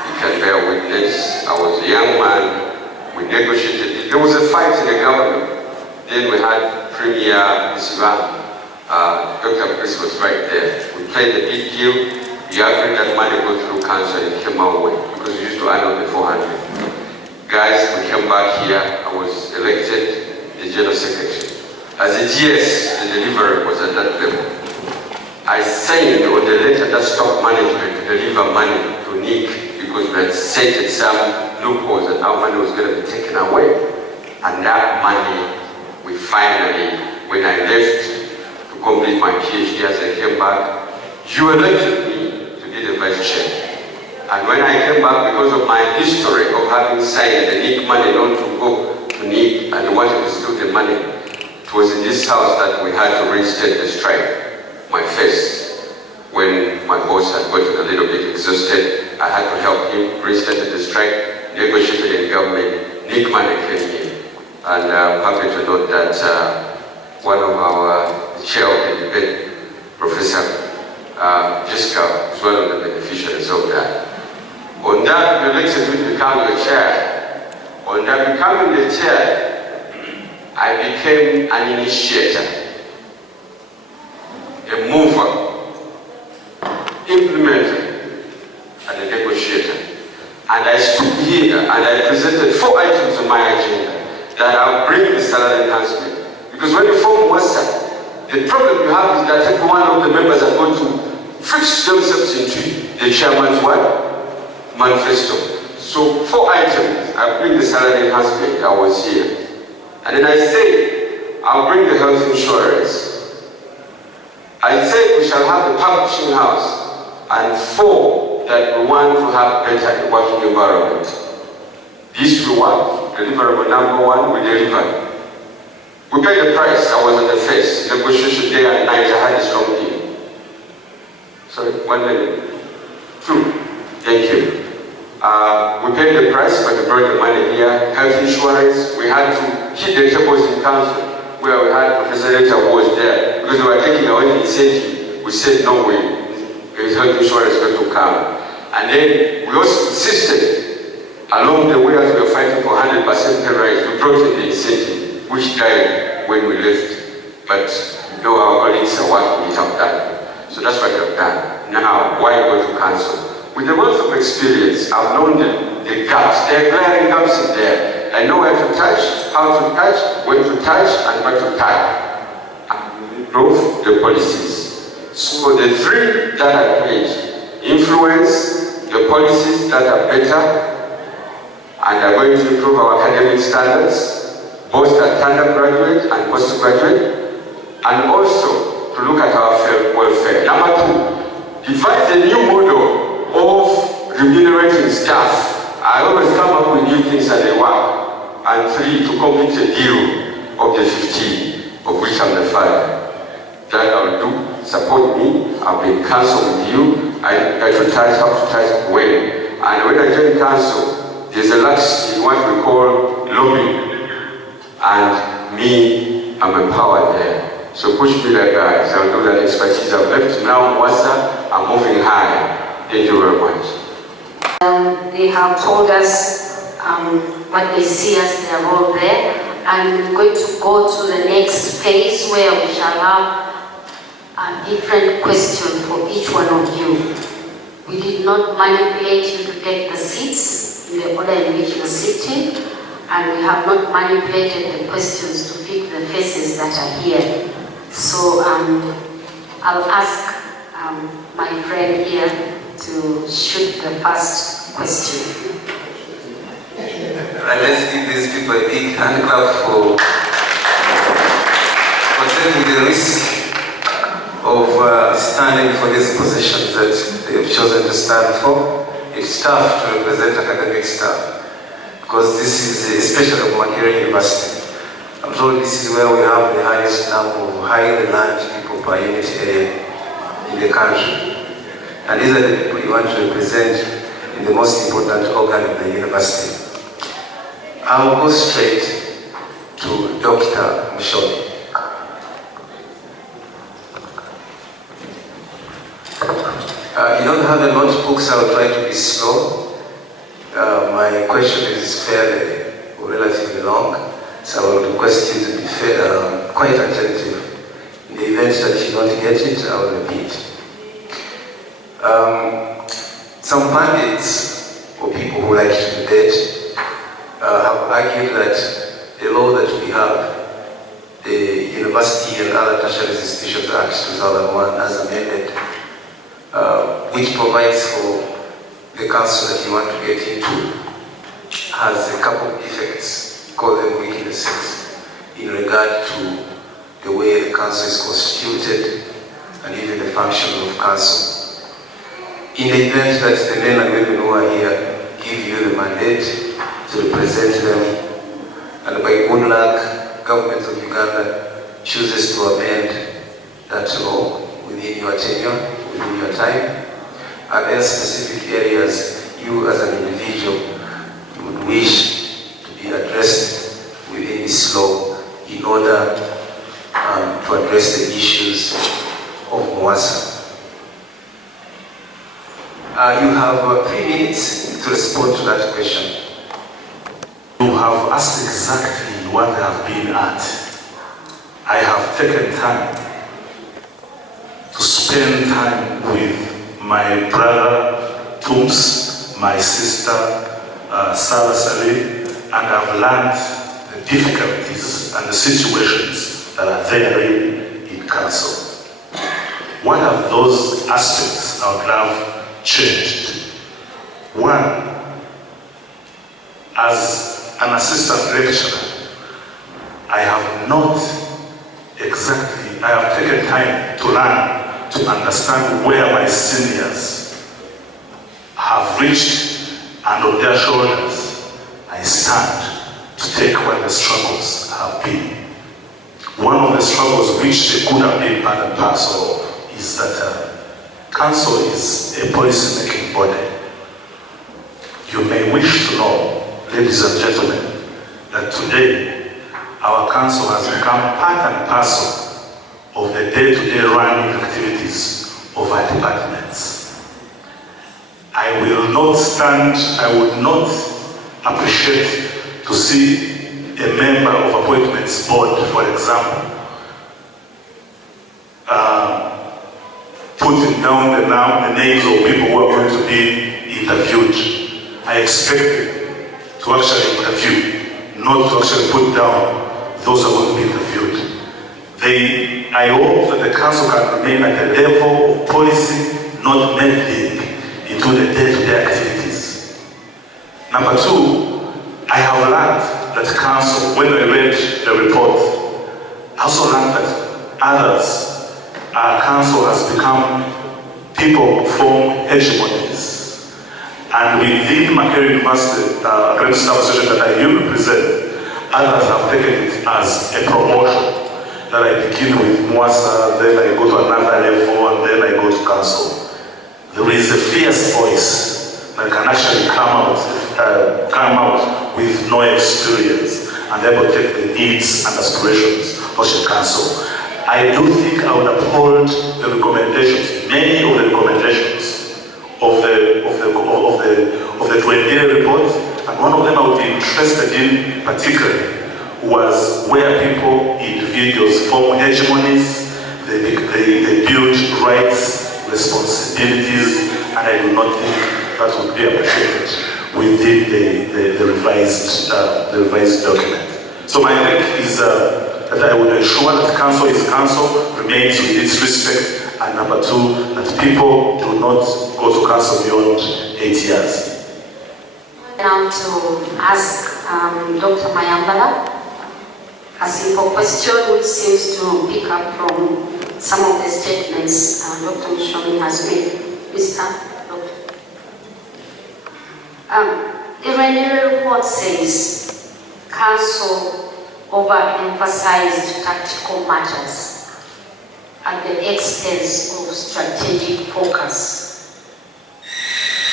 You can bear witness. I was a young man. We negotiated it. There was a fight in the government. Then we had Premier Misivan. Dr. Chris was right there. We played a big deal. He agreed that money go through council and it came our way, because we used to earn only 400. Guys, we came back here. I was elected the General Secretary. As a GS, the delivery was at that level. I signed on the letter that stopped management to deliver money to Nick, because we had set some loopholes and our money was going to be taken away. And that money, we finally, when I left to complete my PhD, as I came back, you elected me to be the vice chair. And when I came back, because of my history of having signed the Nick money not to go to Nick and wanted to steal the money, it was in this house that we had to reinstate the strike, my face. When my boss had gotten a little bit exhausted, I had to help him reinstate the strike, negotiated in government, Nick money came in. And I'm happy to note that one of our chair of the debate Professor Jessica is one of the beneficiaries of that. On that, you're elected to become your chair. On that, becoming the chair, I became an initiator, a mover, implementer, and a negotiator. And I stood here and I presented 4 items on my agenda that I'll bring the salary enhancement. Because when you form MUASA, the problem you have is that every one of the members are going to fix themselves into the chairman's manifesto. So 4 items, I'll bring the salary enhancement. I was here. And then I say, I'll bring the health insurance. I say we shall have the publishing house. And 4, that we want to have better working environment. This we want. Deliverable number 1, we deliver. We paid the price. I was on the face. Negotiation day and night, I had a strong team. Sorry, 1 minute. 2. Thank you. We paid the price, but we brought the money here. Health insurance, we had to hit the tables in council where we had Professor Reta who was there because we were taking away the incentive. We said no way. Health insurance is going to come. And then we also insisted along the way as we were fighting for 100% pay rise, we brought in the incentive, which died when we left. But no, our colleagues are working it out done. So that's what we have done. Now, why go to council? With the wealth of experience, I've known the gaps. There are glaring gaps in there. I know where to touch, how to touch, when to touch, and what to touch. And improve the policies. So the 3 that I pledged, influence the policies that are better and are going to improve our academic standards, both at undergraduate and postgraduate, and also to look at our welfare. Number 2, devise a new model of remunerating staff. I always come up with new things and they work. And 3, to complete a deal of the 15, of which I'm the father. That I will do. Support me. I've been council with you. I advertise how to touch when. And when I join council, there's a lot in what we call lobbying. And me, I'm empowered there. So push me like guys. I'll do that expertise. I've left now MUASA. I'm moving high. Thank you very much. They have told us what they see as their role there. And we're going to go to the next phase where we shall have a different question for each one of you. We did not manipulate you to take the seats in the order in which you're sitting, and we have not manipulated the questions to pick the faces that are here. So I'll ask my friend here to shoot the first question. Right, let's give these people a big hand clap for taking the risk of standing for these positions that they have chosen to stand for. It's tough to represent academic staff because this is especially of Makerere University. I'm told this is where we have the highest number of highly learned people per unit area in the country. And these are the people you want to represent in the most important organ of the university. I'll go straight to Dr. Mushomi. You don't have a notebook, so I'll try to be slow. My question is fairly or relatively long, so I will request you to be quite attentive. In the event that you don't get it, I will repeat. Some pundits, or people who like to debate, have argued that the law that we have, the University and Other Tertiary Institutions Act 2001 as amended, which provides for the council that you want to get into, has a couple of defects, call them weaknesses, in regard to the way the council is constituted and even the function of council. In the event that the men and women who are here give you the mandate to represent them, and by good luck, government of Uganda chooses to amend that law within your tenure, within your time, are there specific areas you as an individual would wish to be addressed within this law in order to address the issues of MUASA? respond to that question. You have asked exactly what I have been at. I have taken time to spend time with my brother Tooms, my sister Sarah Saleh, and I've learned the difficulties and the situations that are there in council. What are those aspects I would have changed? One, as an assistant lecturer, I have taken time to learn, to understand where my seniors have reached, and on their shoulders I stand to take what the struggles have been. One of the struggles which they could have been part and parcel of is that council is a policy-making body. You may wish to know, ladies and gentlemen, that today our council has become part and parcel of the day-to-day running activities of our departments. I would not appreciate to see a member of appointments board, for example, putting down the names of people who are going to be interviewed. I expect them to actually interview, not to actually put down those who are going to be interviewed. I hope that the council can remain at the level of policy, not meddling into the day-to-day activities. Number two, I have learned that council, when I read the report, I also learned that others, our council has become people who form hegemonies. And within Makerere University, Accredited Staff Association that I do represent, others have taken it as a promotion. That I begin with MUASA, then I go to another level, and then I go to council. There is a fierce voice that can actually come out with no experience and able to take the needs and aspirations of the council. I do think I would uphold the recommendations, many of the recommendations of the 20-year report, and one of them I would be interested in particularly was where people, individuals, form hegemonies, they build rights, responsibilities, and I do not think that would be appreciated within the revised document. So my take is that I would ensure that council is council, remains with its respect, and number two, that people do not go to council beyond 8 years. Now to ask Dr. Mayambala a simple question which seems to pick up from some of the statements Dr. Mushomi has made. Mr. Doctor. The Renewal report says council overemphasized tactical matters at the expense of strategic focus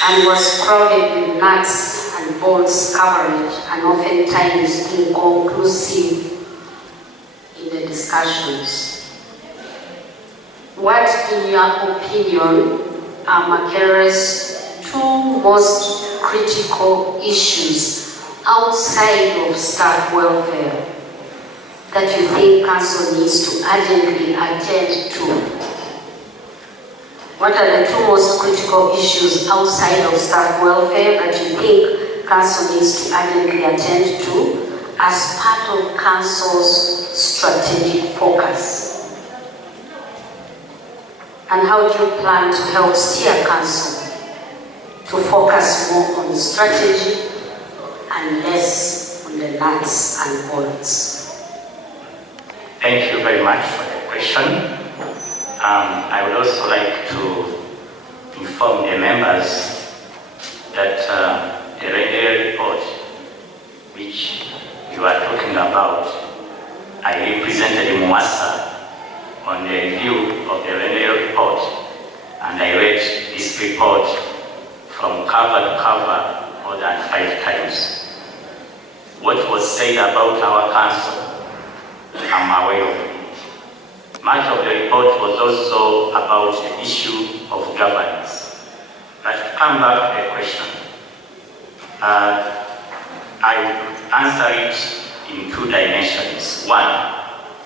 and was crowded with nuts and bolts coverage and oftentimes inconclusive in the discussions. What, in your opinion, are Makerere's two most critical issues outside of staff welfare that you think council needs to urgently attend to? What are the two most critical issues outside of staff welfare that you think council needs to urgently attend to as part of council's strategic focus? And how do you plan to help steer council to focus more on strategy and less on the nuts and bolts? Thank you very much for the question. I would also like to inform the members that the Renewal report, which you are talking about, I represented MUASA on the review of the Renewal report, and I read this report from cover to cover more than 5 times. What was said about our council, I'm aware of it. Much of the report was also about the issue of governance. But to come back to the question, I would answer it in two dimensions. One,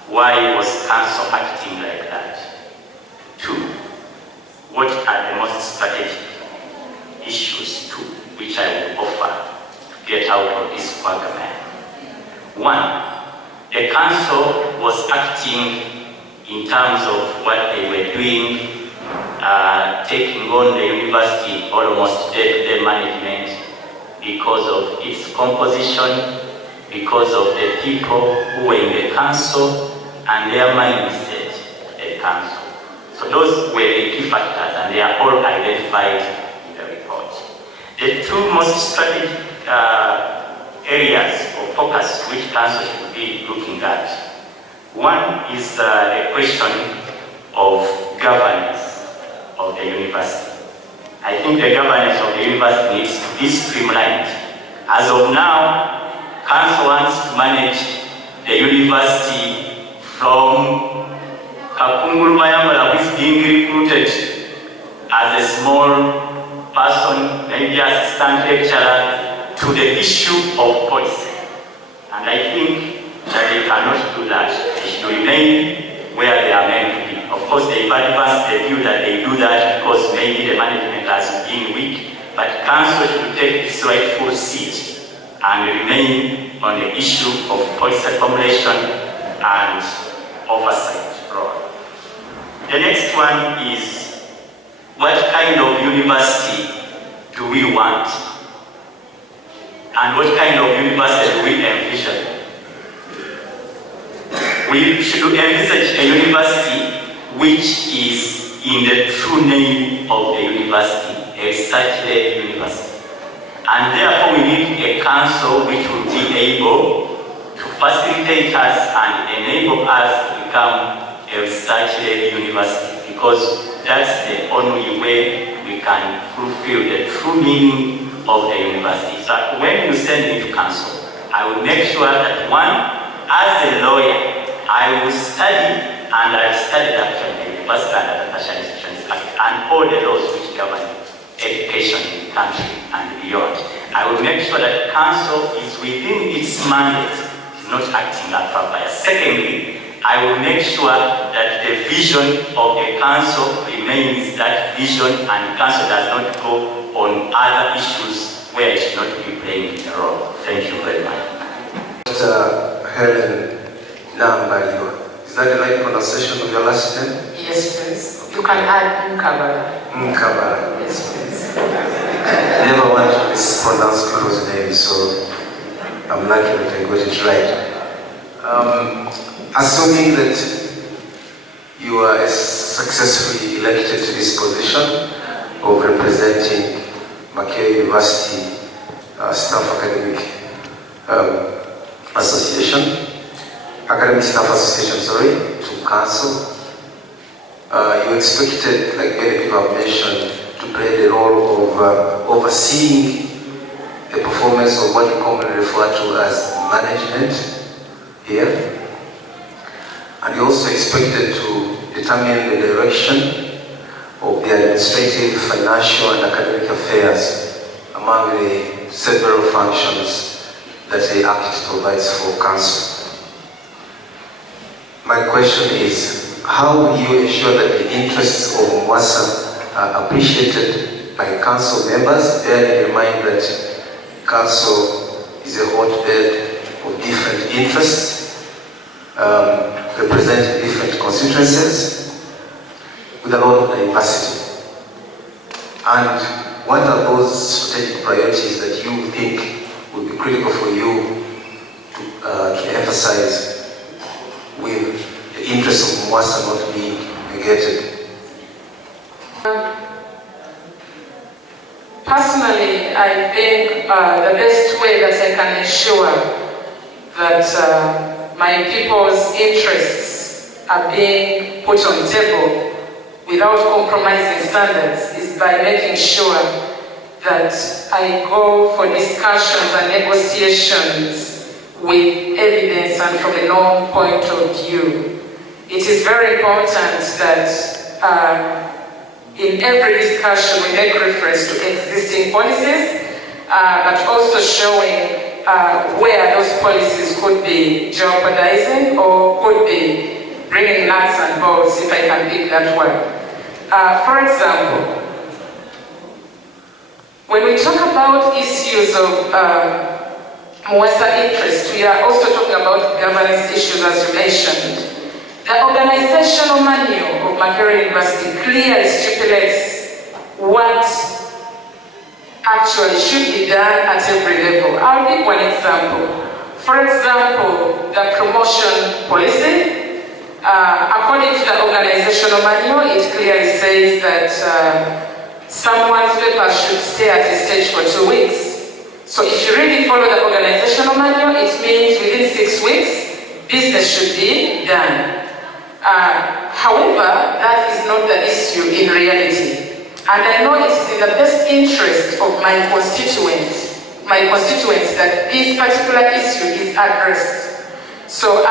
why was council acting like that? Two, what are the most strategic issues too, which I will offer to get out of this quagmire? One, the council was acting in terms of what they were doing, taking on the university almost day-to-day management because of its composition, because of the people who were in the council and their mindset at council. So those were the key factors, and they are all identified in the report. The two most strategic areas of focus which council should be looking at. One is the question of governance of the university. I think the governance of the university needs to be streamlined. As of now, council wants to manage the university from Kakungulu Mayambala, who is being recruited as a small person, maybe assistant lecturer, to the issue of policy. And I think that they cannot do that. They should remain where they are meant to be. Of course, they've advanced the view that they do that because maybe the management has been weak, but council should take its rightful seat and remain on the issue of policy formulation and oversight role. The next one is, what kind of university do we want? And what kind of university do we envision? We should envisage a university which is in the true name of the university, a research-led university. And therefore we need a council which will be able to facilitate us and enable us to become a research-led university, because that's the only way we can fulfill the true meaning of the university. So when you send me to council, I will make sure that, one, as a lawyer, I will study, and I studied actually the University and Tertiary Institutions Act and all the laws which govern education in the country and beyond. I will make sure that council is within its mandate, is not acting like vampire. Secondly, I will make sure that the vision of the council remains that vision, and council does not go on other issues where it should not be playing a role. Thank you very much. Helen Nambalio. Is that the right pronunciation of your last name? Yes, please. You can add Mkabala. Mkabala. Yes, please. I never want to mispronounce people's names, so I'm lucky that I got it right. Assuming that you are successfully elected to this position of representing Mackay University Staff Academic Association, Academic Staff Association, to council, you expected, like many people have mentioned, to play the role of overseeing the performance of what you commonly refer to as management here. And you also expected to determine the direction of the administrative, financial, and academic affairs among the several functions that the Act provides for council. My question is, how will you ensure that the interests of MUASA are appreciated by council members, bearing in mind that council is a hotbed of different interests, representing different constituencies, with a lot of diversity? And what are those strategic priorities that you think will be critical for you to emphasize, with the interests of MUASA not being negated? Personally, I think the best way that I can ensure that my people's interests are being put on the table without compromising standards is by making sure that I go for discussions and negotiations with evidence and from a known point of view. It is very important that in every discussion we make reference to existing policies but also showing where those policies could be jeopardizing or could be bringing nuts and bolts, if I can pick that word. For example, when we talk about issues of MUASA interest, we are also talking about governance issues, as you mentioned. The organizational manual of Makerere University clearly stipulates what actually should be done at every level. I'll give one example. For example, the promotion policy. According to the organizational manual, it clearly says that someone's paper should stay at a stage for 2 weeks. So if you really follow the organizational manual, it means within 6 weeks, business should be done. However, that is not the issue in reality. And I know it is in the best interest of my constituents that this particular issue is addressed. So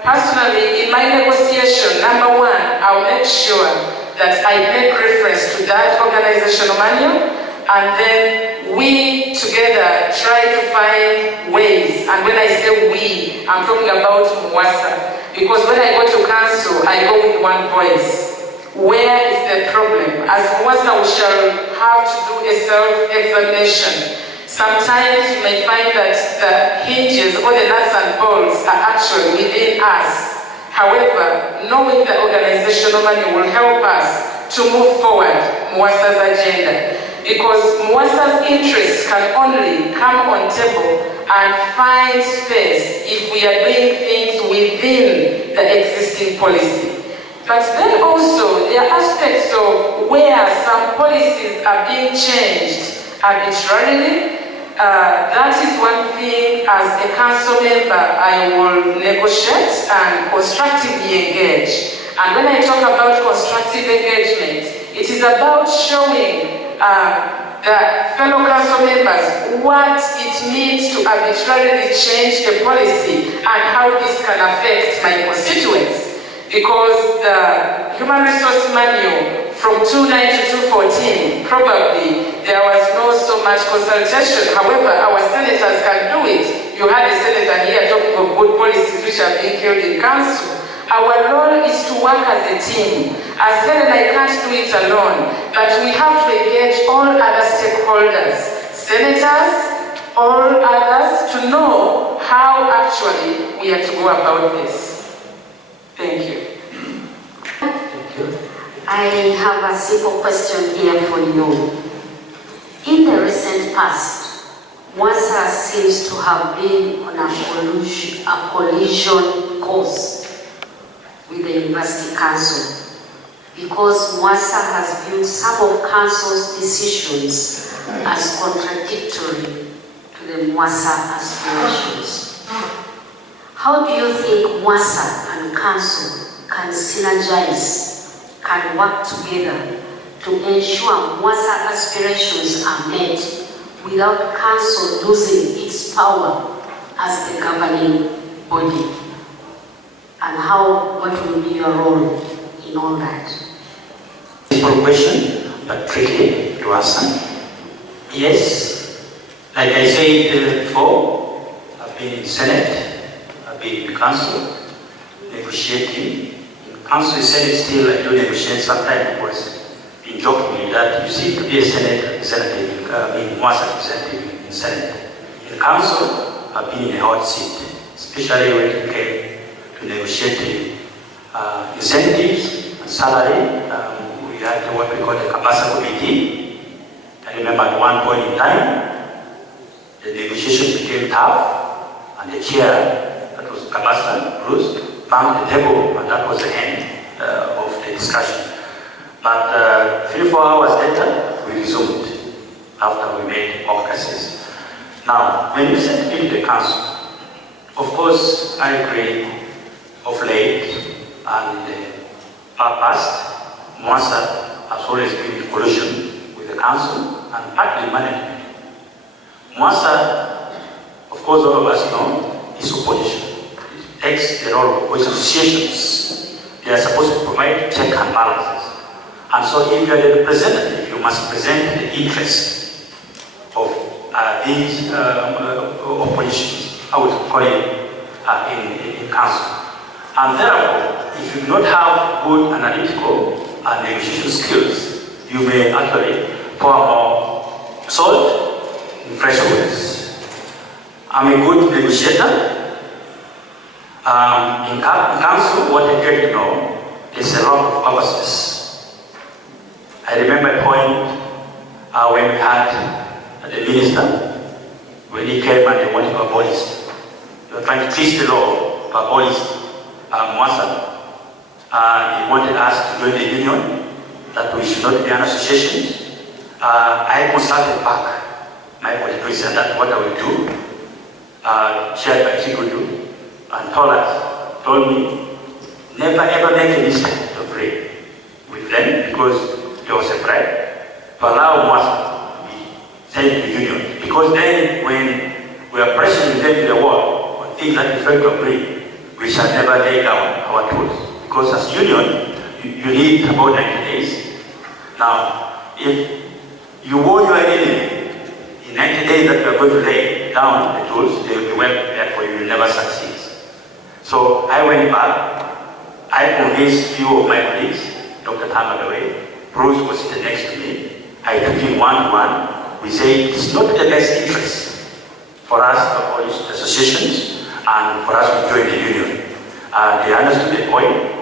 personally, in my negotiation, number one, I'll make sure that I make reference to that organizational manual, and then we together try to find ways. And when I say we, I'm talking about MUASA. Because when I go to council, I go with one voice. Where is the problem? As MUASA, we shall have to do a self-examination. Sometimes you may find that the hinges or the nuts and bolts are actually within us. However, knowing the organizational manual will help us to move forward MUASA's agenda. Because MUASA's interests can only come on table and find space if we are doing things within the existing policy. But then also, there are aspects of where some policies are being changed arbitrarily. That is one thing as a council member I will negotiate and constructively engage. And when I talk about constructive engagement, it is about showing the fellow council members what it means to arbitrarily change a policy and how this can affect my constituents. Because the Human Resource Manual from 2009 to 2014, probably there was not so much consultation. However, our senators can do it. You had a senator here talking of good policies which are being killed in council. Our role is to work as a team. As Helen, I can't do it alone, but we have to engage all other stakeholders, senators, all others, to know how actually we are to go about this. Thank you. I have a simple question here for you. In the recent past, MUASA seems to have been on a collision course with the University Council, because MUASA has viewed some of Council's decisions as contradictory to the MUASA aspirations. How do you think MUASA and Council can synergize, can work together to ensure MUASA aspirations are met without Council losing its power as the governing body? And what will be your role in all that? Simple question, but tricky to answer. Yes, like I said before, I've been in Senate, I've been in Council, negotiating. In Council, Senate still I do negotiate sometimes, because been jokingly that you see to be a Senate representative, being MUASA representative in Senate. In Council, I've been in a hot seat, especially when it came to negotiating incentives and salary. We had what we call the Kabasa Committee. I remember at one point in time, the negotiation became tough, and the chair, that was Kabasa, Bruce, banged the table, and that was the end of the discussion. But 3 or 4 hours later, we resumed after we made caucuses. Now, when you sent me to the council, of course, I agree. Of late and past, MUASA has always been in collusion with the council and partly management. MUASA, of course, all of us know, is opposition. It takes the role of opposition associations. They are supposed to provide check and balances. And so if you are the representative, you must present the interests of these oppositions, I would call it, in council. And therefore, if you do not have good analytical and negotiation skills, you may actually pour more salt in fresh waters. I'm a good negotiator. In council, what I get to know is a lot of purposes. I remember a point when we had the minister, when he came and they wanted to abolish. They were trying to twist the law to abolish MUASA. He wanted us to join the union, that we should not be an association. I consulted back my politics, and that's what I will do, shared by Chigudu, and told me, never ever make a mistake to agree with them, because there was a bribe to allow MUASA to be sent to the union. Because then, when we are pressuring them to the wall on things that we fail to agree, we shall never lay down our tools. Because as union, you need about 90 days. Now, if you warn your enemy in 90 days that you are going to lay down the tools, they will be well prepared for you, you will never succeed. So I went back, I convinced few of my colleagues, Dr. Tamadaway, Bruce was sitting next to me, I took him one-to-one. We say it's not the best interest for us to abolish the associations and for us to join the union. They understood the point.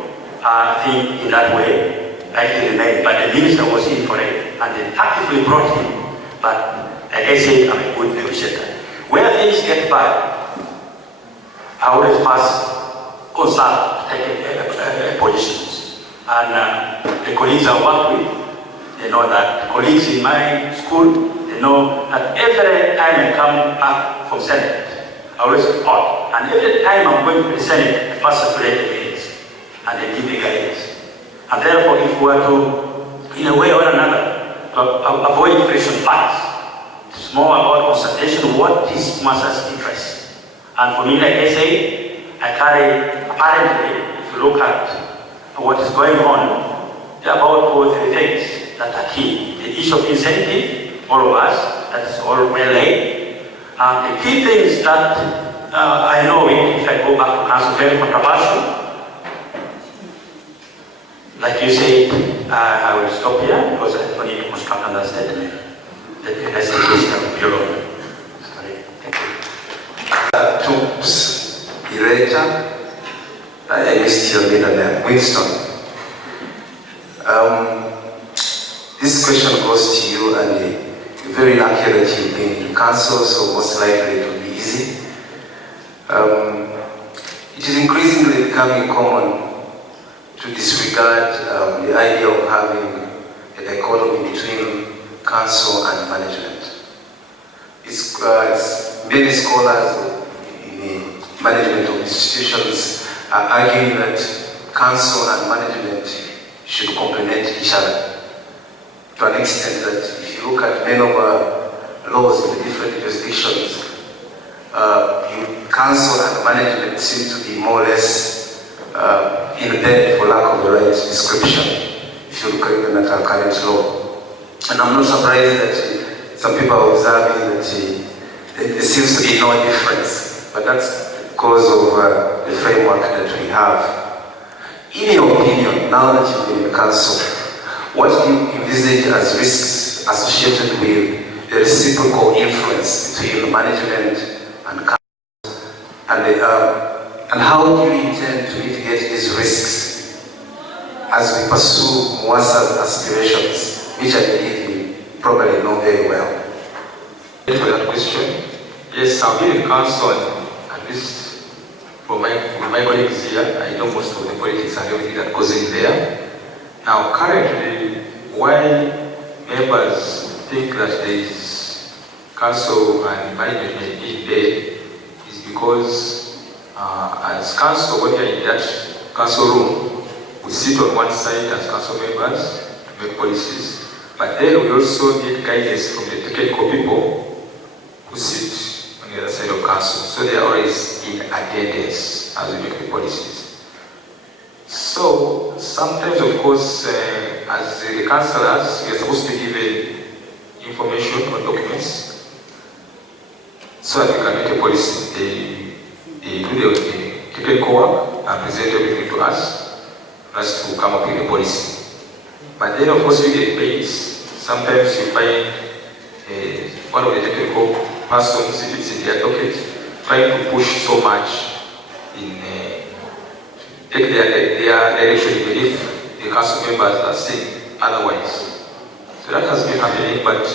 I think in that way, I can remain. But the minister was in for it, and they actively brought him. But like I said, I'm a good negotiator. Where things get bad, I always first consult to take positions. And the colleagues I work with, they know that. Colleagues in my school, they know that every time I come back from Senate, I always report. And every time I'm going to the Senate, I first circulate the minutes, and they give me guidance. And therefore, if we were to, in a way or another, to avoid friction fights, it's more about consultation, what is MUASA's interest. And for me, like I say, I carry, apparently, if you look at what is going on, there are about 2 or 3 things that are key. The issue of incentive, all of us, that is all well laid. The key things that I know, if I go back to council, very controversial. Like you said, I will stop here because I don't need to construct another statement. Let me ask the question of your own. Sorry, thank you. Toops, Ireta, I missed your middle name, Winston. This question goes to you, and you're very lucky that you've been in council, so most likely it will be easy. It is increasingly becoming common to disregard the idea of having a dichotomy between council and management. It's many scholars in the management of institutions are arguing that council and management should complement each other, to an extent that if you look at many of our laws in the different jurisdictions, council and management seem to be more or less independent, for lack of the right description, if you look at the current law. And I'm not surprised that some people are observing that there seems to be no difference, but that's because of the framework that we have. In your opinion, now that you've been in the council, what do you envisage as risks associated with the reciprocal influence between management and council? And how do you intend to mitigate these risks as we pursue MUASA's aspirations, which I believe you probably know very well? Thank you for that question. Yes, I've been in council, at least for my colleagues here, I know most of the politics and everything that goes in there. Now, currently, why members think that there is council and management may be there is because as council, when we are in that council room, we sit on one side as council members to make policies, but then we also need guidance from the technical people who sit on the other side of council. So they are always in attendance as we make the policies. So sometimes, of course, as the councillors, we are supposed to be given information or documents. so that we can make a policy. They do the technical work and present everything to us for us to come up with a policy. But then of course you get paid. Sometimes you find one of the technical persons, if it's in their docket, trying to push so much in take their direction even if the council members are saying otherwise. So that has been happening, but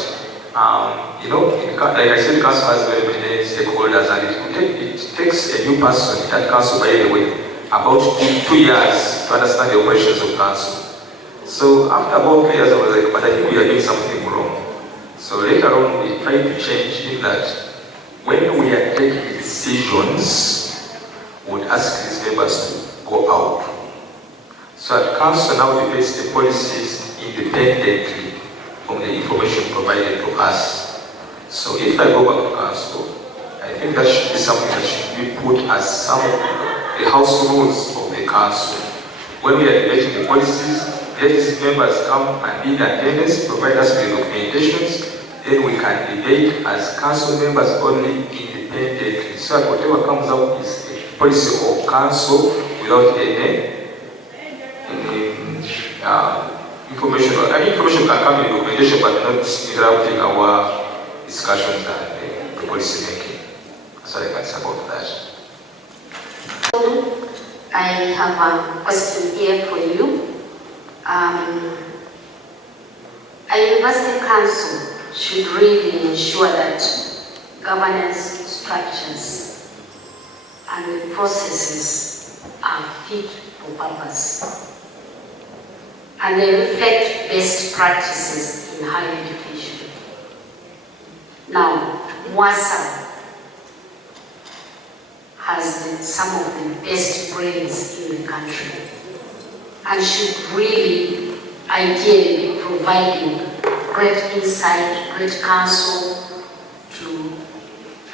you know, like I said, the council has very many stakeholders, and it takes a new person in that council, by the way, about 2 years to understand the operations of council. So after about 2 years, I was like, but I think we are doing something wrong. So later on, we tried to change in that when we are taking decisions, we would ask these members to go out. So at council now we base the policies independently from the information provided to us. So if I go back to council, I think that should be something that should be put as some of the house rules of the council. When we are debating the policies, let these members come and be in attendance, provide us with documentations, then we can debate as council members only independently. So that whatever comes out is a policy of council without any information. Any information can come in documentation, but not interrupting our discussions and the policy making. So I can say about that. I have a question here for you. A university council should really ensure that governance structures and the processes are fit for purpose, and they reflect best practices in higher education. Now, MUASA has some of the best brains in the country and should really, ideally, be providing great insight, great counsel to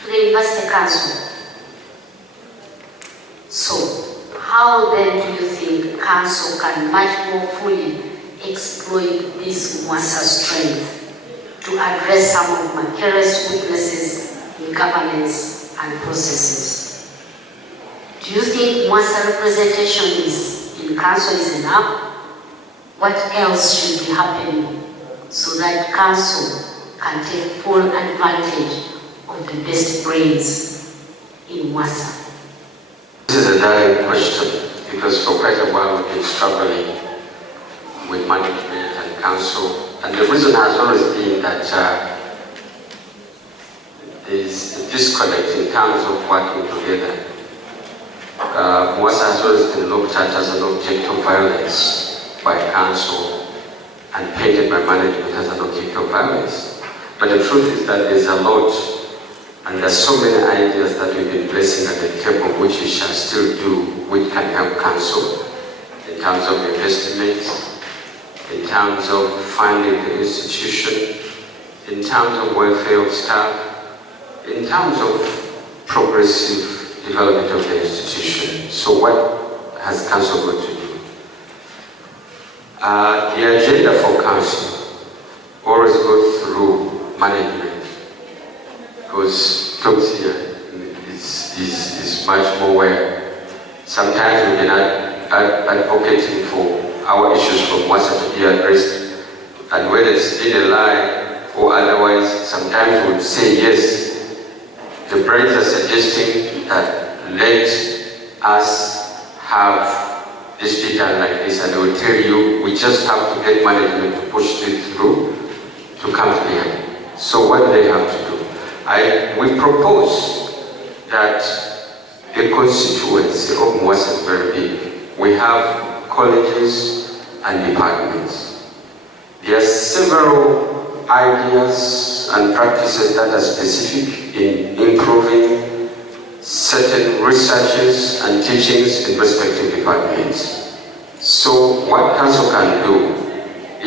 the university council. So, how then do you think council can much more fully exploit this MUASA strength to address some of Makere's weaknesses in governance and processes? Do you think MUASA representation in council is enough? What else should be happening so that council can take full advantage of the best brains in MUASA? This is a direct question, because for quite a while we've been struggling with management and council, and the reason has always been that there is a disconnect in terms of working together. MUASA has always been looked at as an object of violence by council and painted by management as an object of violence. But the truth is that there's a lot, and there's so many ideas that we've been placing at the table which we shall still do, which can help council in terms of investment, in terms of funding the institution, in terms of welfare of staff, in terms of progressive development of the institution. So what has council got to do? The agenda for council always goes through management, because talks here is much more where sometimes we've been advocating for our issues from MUASA to be addressed, and whether it's in a lie or otherwise, sometimes we would say yes. The brains are suggesting that let us have this be done like this, and they will tell you we just have to get management to push it through to come to the end. So what do they have to do? We propose that the constituency of MUASA is very big. We have colleges and departments. There are several ideas and practices that are specific in improving certain researches and teachings in respective departments. So what council can do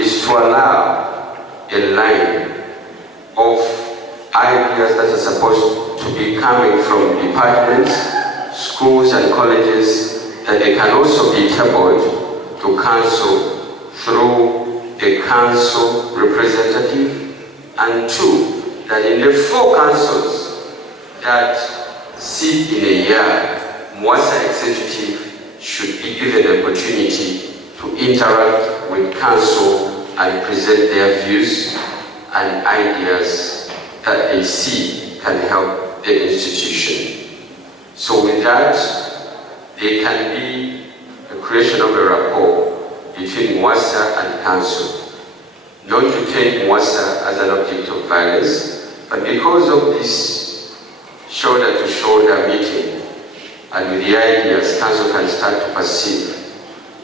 is to allow a line of ideas that are supposed to be coming from departments, schools and colleges, that they can also be tabled to council through a council representative, and two, that in the 4 councils that seat in a year, MUASA executive should be given the opportunity to interact with council and present their views and ideas that they see can help the institution. So with that, there can be the creation of a rapport between MUASA and council. Not to take MUASA as an object of violence, but because of this shoulder-to-shoulder meeting, and with the ideas, council can start to perceive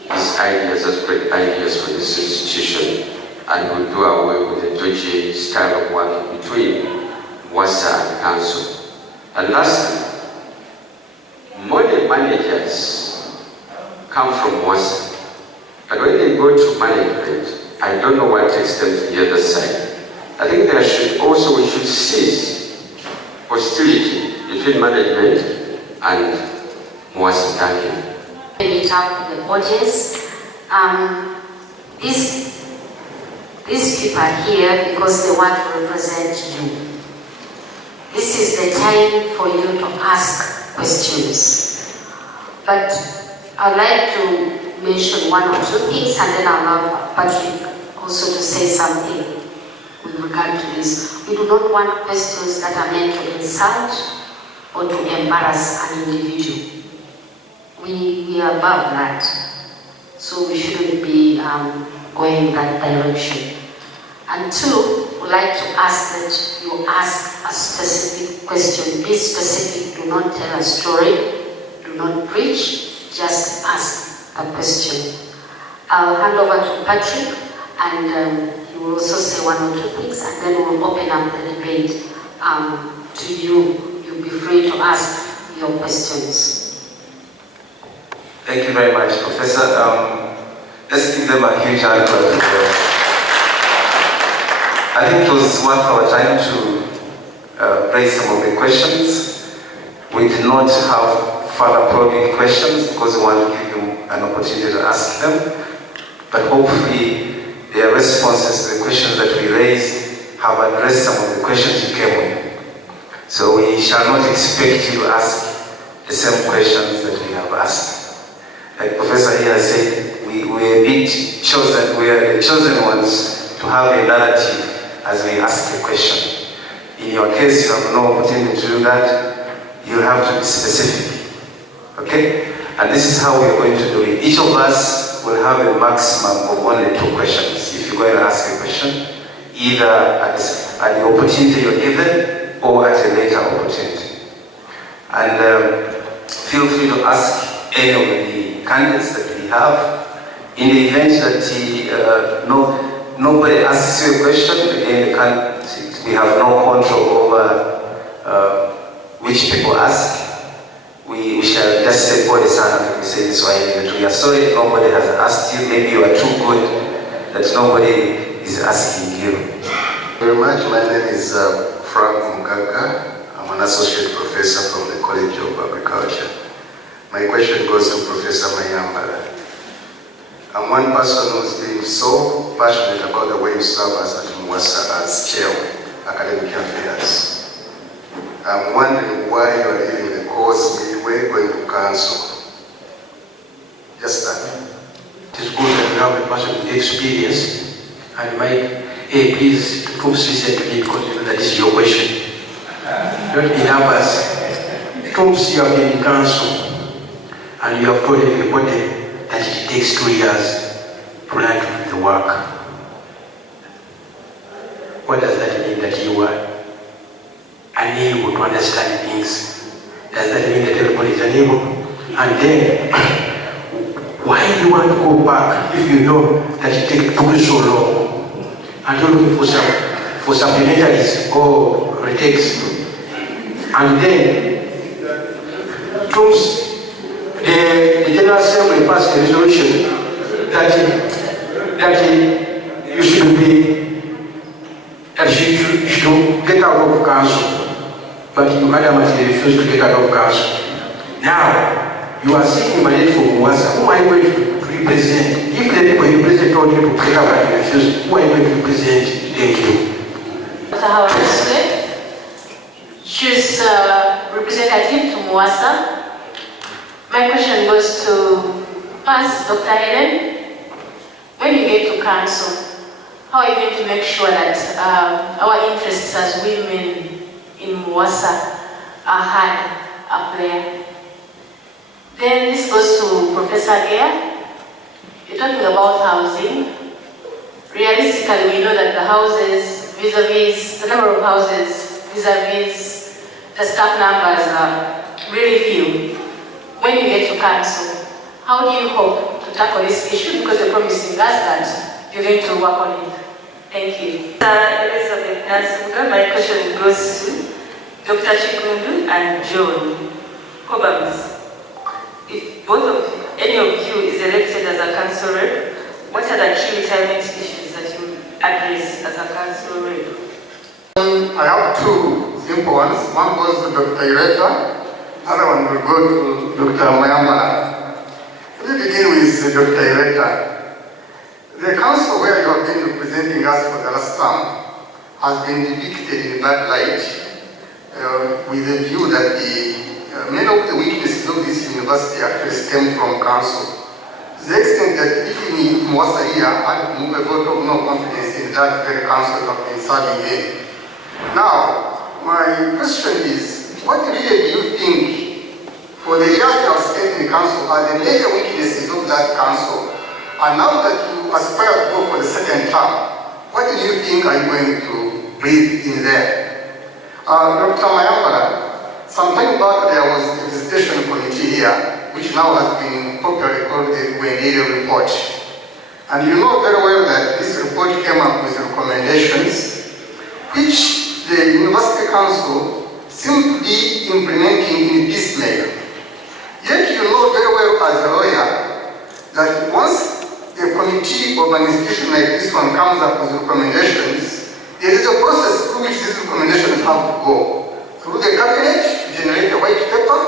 these ideas as great ideas for this institution, and will do away with the dodgy style of working between MUASA and council. And lastly, money managers come from MUASA, but when they go to management, I don't know what takes them to the other side. I think we should cease hostility between management and MUASA. Thank you. Meet up with the audience. These people are here because they want to represent you. This is the time for you to ask questions. But I'd like to mention one or two things, and then I'll allow Patrick also to say something with regard to this. We do not want questions that are meant to insult or to embarrass an individual. We are above that, so we shouldn't be going in that direction. And two, we'd like to ask that you ask a specific question. Be specific, do not tell a story, do not preach, just ask a question. I'll hand over to Patrick, and he will also say one or two things, and then we'll open up the debate to you. You'll be free to ask your questions. Thank you very much, Professor. Let's give them a huge hand for it. I think it was worth our time to raise some of the questions. We did not have further probing questions because we want to give you an opportunity to ask them. But hopefully, their responses to the questions that we raised have addressed some of the questions you came with. So we shall not expect you to ask the same questions that we have asked. Like Professor here said, we are a bit chosen, we are the chosen ones to have a narrative as we ask a question. In your case, you have no opportunity to do that. You have to be specific. Okay? And this is how we are going to do it. Each of us will have a maximum of only 2 questions. If you're going to ask a question, either at the opportunity you're given or at a later opportunity. And feel free to ask any of the candidates that we have. In the event that nobody asks you a question, again, we have no control over which people ask. We shall just say pole sana, like we say this way. We are sorry nobody has asked you. Maybe you are too good that nobody is asking you. Very much. My name is Frank Muganga. I'm an associate professor from the College of Agriculture. My question goes to Professor Mayambala. I'm one person who's been so passionate about the way you serve us at MUASA as chair of academic affairs. I'm wondering why you are leaving the course midway going to council. Just that. It is good that you have a person with experience, and please listen to me because you know that is your question. Don't be nervous. Troops, you have been in council, and you have told everybody that it takes 2 years to learn the work. What does that mean? That you are unable to understand things? Does that mean that everybody is unable? And then, why do you want to go back if you know that it took so long? And you're looking for supplementaries or retakes. And then, troops, the General Assembly passed a resolution that you should get out of council, but you adamantly refuse to get out of council. Now, you are seeking money from MUASA. Who are you going to represent? If the people you represent told you to get out and you refuse, who are you going to represent? Thank you. She's representative to MUASA. My question goes to first Dr. Helen. When you get to council, how are you going to make sure that our interests as women in MUASA are heard up there? Then this goes to Professor Gea. You're talking about housing. Realistically, we know that the houses vis-a-vis, the number of houses vis-a-vis the staff numbers are really few. When you get to council, how do you hope to tackle this issue? Because you're promising us that you're going to work on it. Thank you. Elizabeth Nansuga, my question goes to Dr. Chikundu and John Kobams. If any of you is elected as a council rep, what are the key retirement issues that you address as a council rep? I have two simple ones. One goes to Dr. Ireta, other one will go to Dr. Mayamba. Let me begin with Dr. Ireta. The council where you have been representing us for the last term has been depicted in that light with the view that many of the weaknesses of this university actually stem from council. To the extent that if in MUASA here, I move a vote of no confidence in that very council that have been serving in. Now, my question is, what really do you think, for the years you have spent in the council, are the major weaknesses of that council? And now that you aspire to go for the second term, what do you think are you going to breathe in there? Dr. Mayambala, some time back there was a visitation committee here, which now has been popularly called the Wendell report. And you know very well that this report came up with recommendations, which the University Council seems to be implementing in piecemeal. Yet you know very well as a lawyer that once a committee of an institution like this one comes up with recommendations, there is a process through which these recommendations have to go. Through the cabinet to generate a white paper,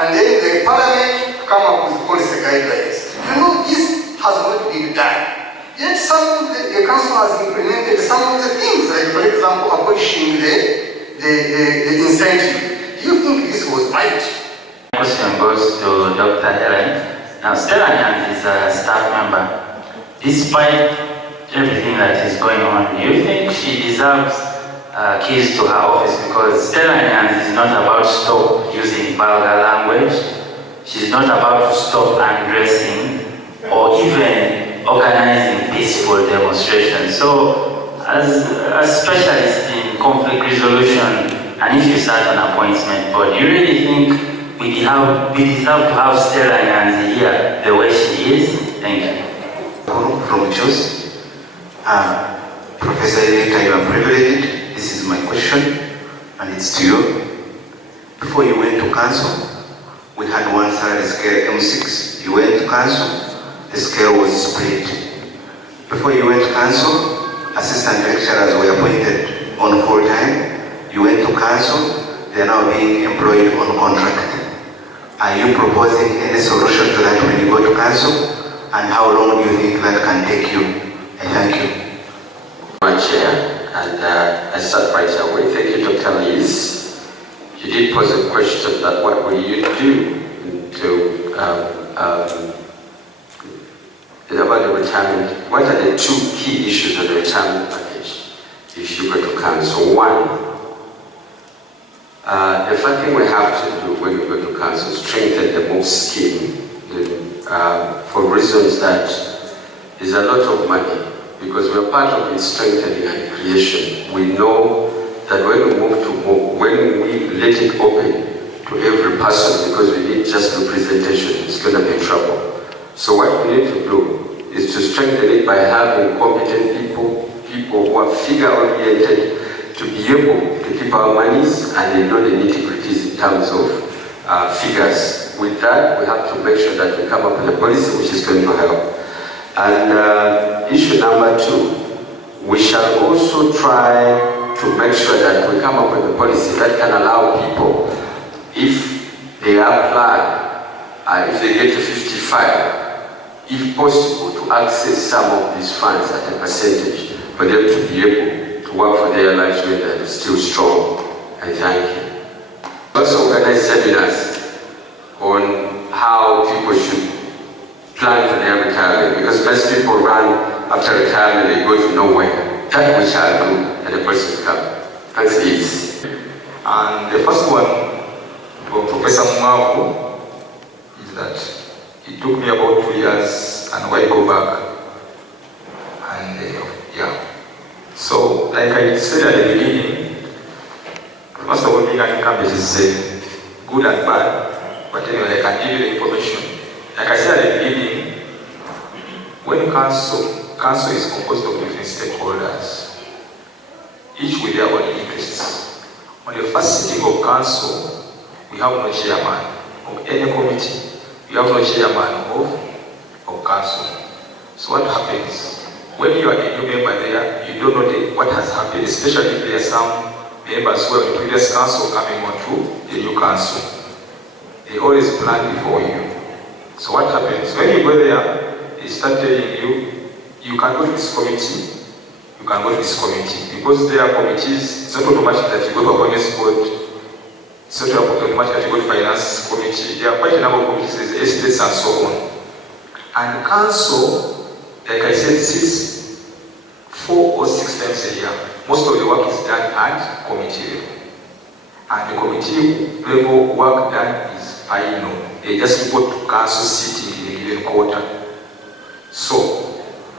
and then the parliament to come up with policy guidelines. You know this has not been done. Yet the council has implemented some of the things, like for example, abolishing the incentive. Do you think this was right? My question goes to Dr. Helen. Now, Stella Nyanzi is a staff member. Despite everything that is going on, do you think she deserves keys to her office? Because Stella Nyanzi is not about to stop using vulgar language. She's not about to stop undressing or even organizing peaceful demonstrations. So, as a specialist in conflict resolution, and if you start an appointment board, do you really think we deserve to have Stella Nyanzi here the way she is? Thank you. From Choose. Professor Ireta, you are privileged. This is my question, and it's to you. Before you went to council, we had one salary scale M6. You went to council, the scale was split. Before you went to council, assistant lecturers were appointed on full time. You went to council, they are now being employed on contract. Are you proposing any solution to that when you go to council? And how long do you think that can take you? I thank you. My chair, and I start right away. Thank you, Dr. Liz. You did pose a question that what will you do about the retirement? What are the two key issues of the retirement package if you go to council? One, the first thing we have to do when we go to council is strengthen the MOVE scheme for reasons that is a lot of money, because we're part of its strengthening and creation. We know that when we move to MOVE, when we let it open to every person, because we need just representation, it's going to be trouble. So what we need to do is to strengthen it by having competent people who are figure-oriented, to be able to keep our monies and they know the nitty-gritties in terms of figures. With that, we have to make sure that we come up with a policy which is going to help. And issue number two, we shall also try to make sure that we come up with a policy that can allow people, if they apply, if they get to 55, if possible, to access some of these funds at a percentage for them to be able to work for their lives when they're still strong. I thank you. Also organize seminars on how people should plan for their retirement, because most people run after retirement, they go to nowhere. That we shall do, and the person will come. Thanks, Liz. And the first one from Professor Mwavu is that it took me about 2 years, and why go back? And yeah. So, like I said at the beginning, first of all, being an incumbent is good and bad, but anyway, I can give you the information. Like I said at the beginning, when council is composed of different stakeholders, each with their own interests. On the first sitting of council, we have no chairman of any committee. We have no chairman of council. So what happens? When you are a new member there, you don't know what has happened, especially if there are some members who are in the previous council coming on to the new council. They always plan before you. So what happens? When you go there, they start telling you, you can go to this committee, you can go to this committee. Because there are committees, it's not automatic that you go to appointments board, it's not automatic that you go to finance committee. There are quite a number of committees, there's estates and so on. And council, like I said, sits 4 or 6 times a year. Most of the work is done at committee level. And the committee level work done is final. They just report to council sitting in a given quarter. So,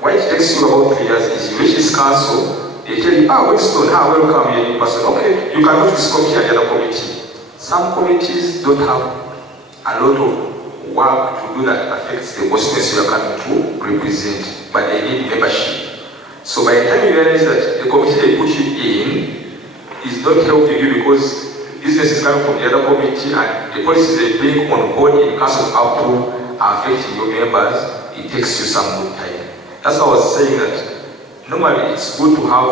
why it takes you about 3 years is you reach this council, they tell you, Winston, welcome here in person. Okay, you can go to this committee and the other committee. Some committees don't have a lot of work to do that affects the constituency you are coming to represent, but they need membership. So by the time you realize that the committee they put you in is not helping you because business is coming from the other committee and the policies they bring on board in council approve are affecting your members, it takes you some good time. That's why I was saying that normally it's good to have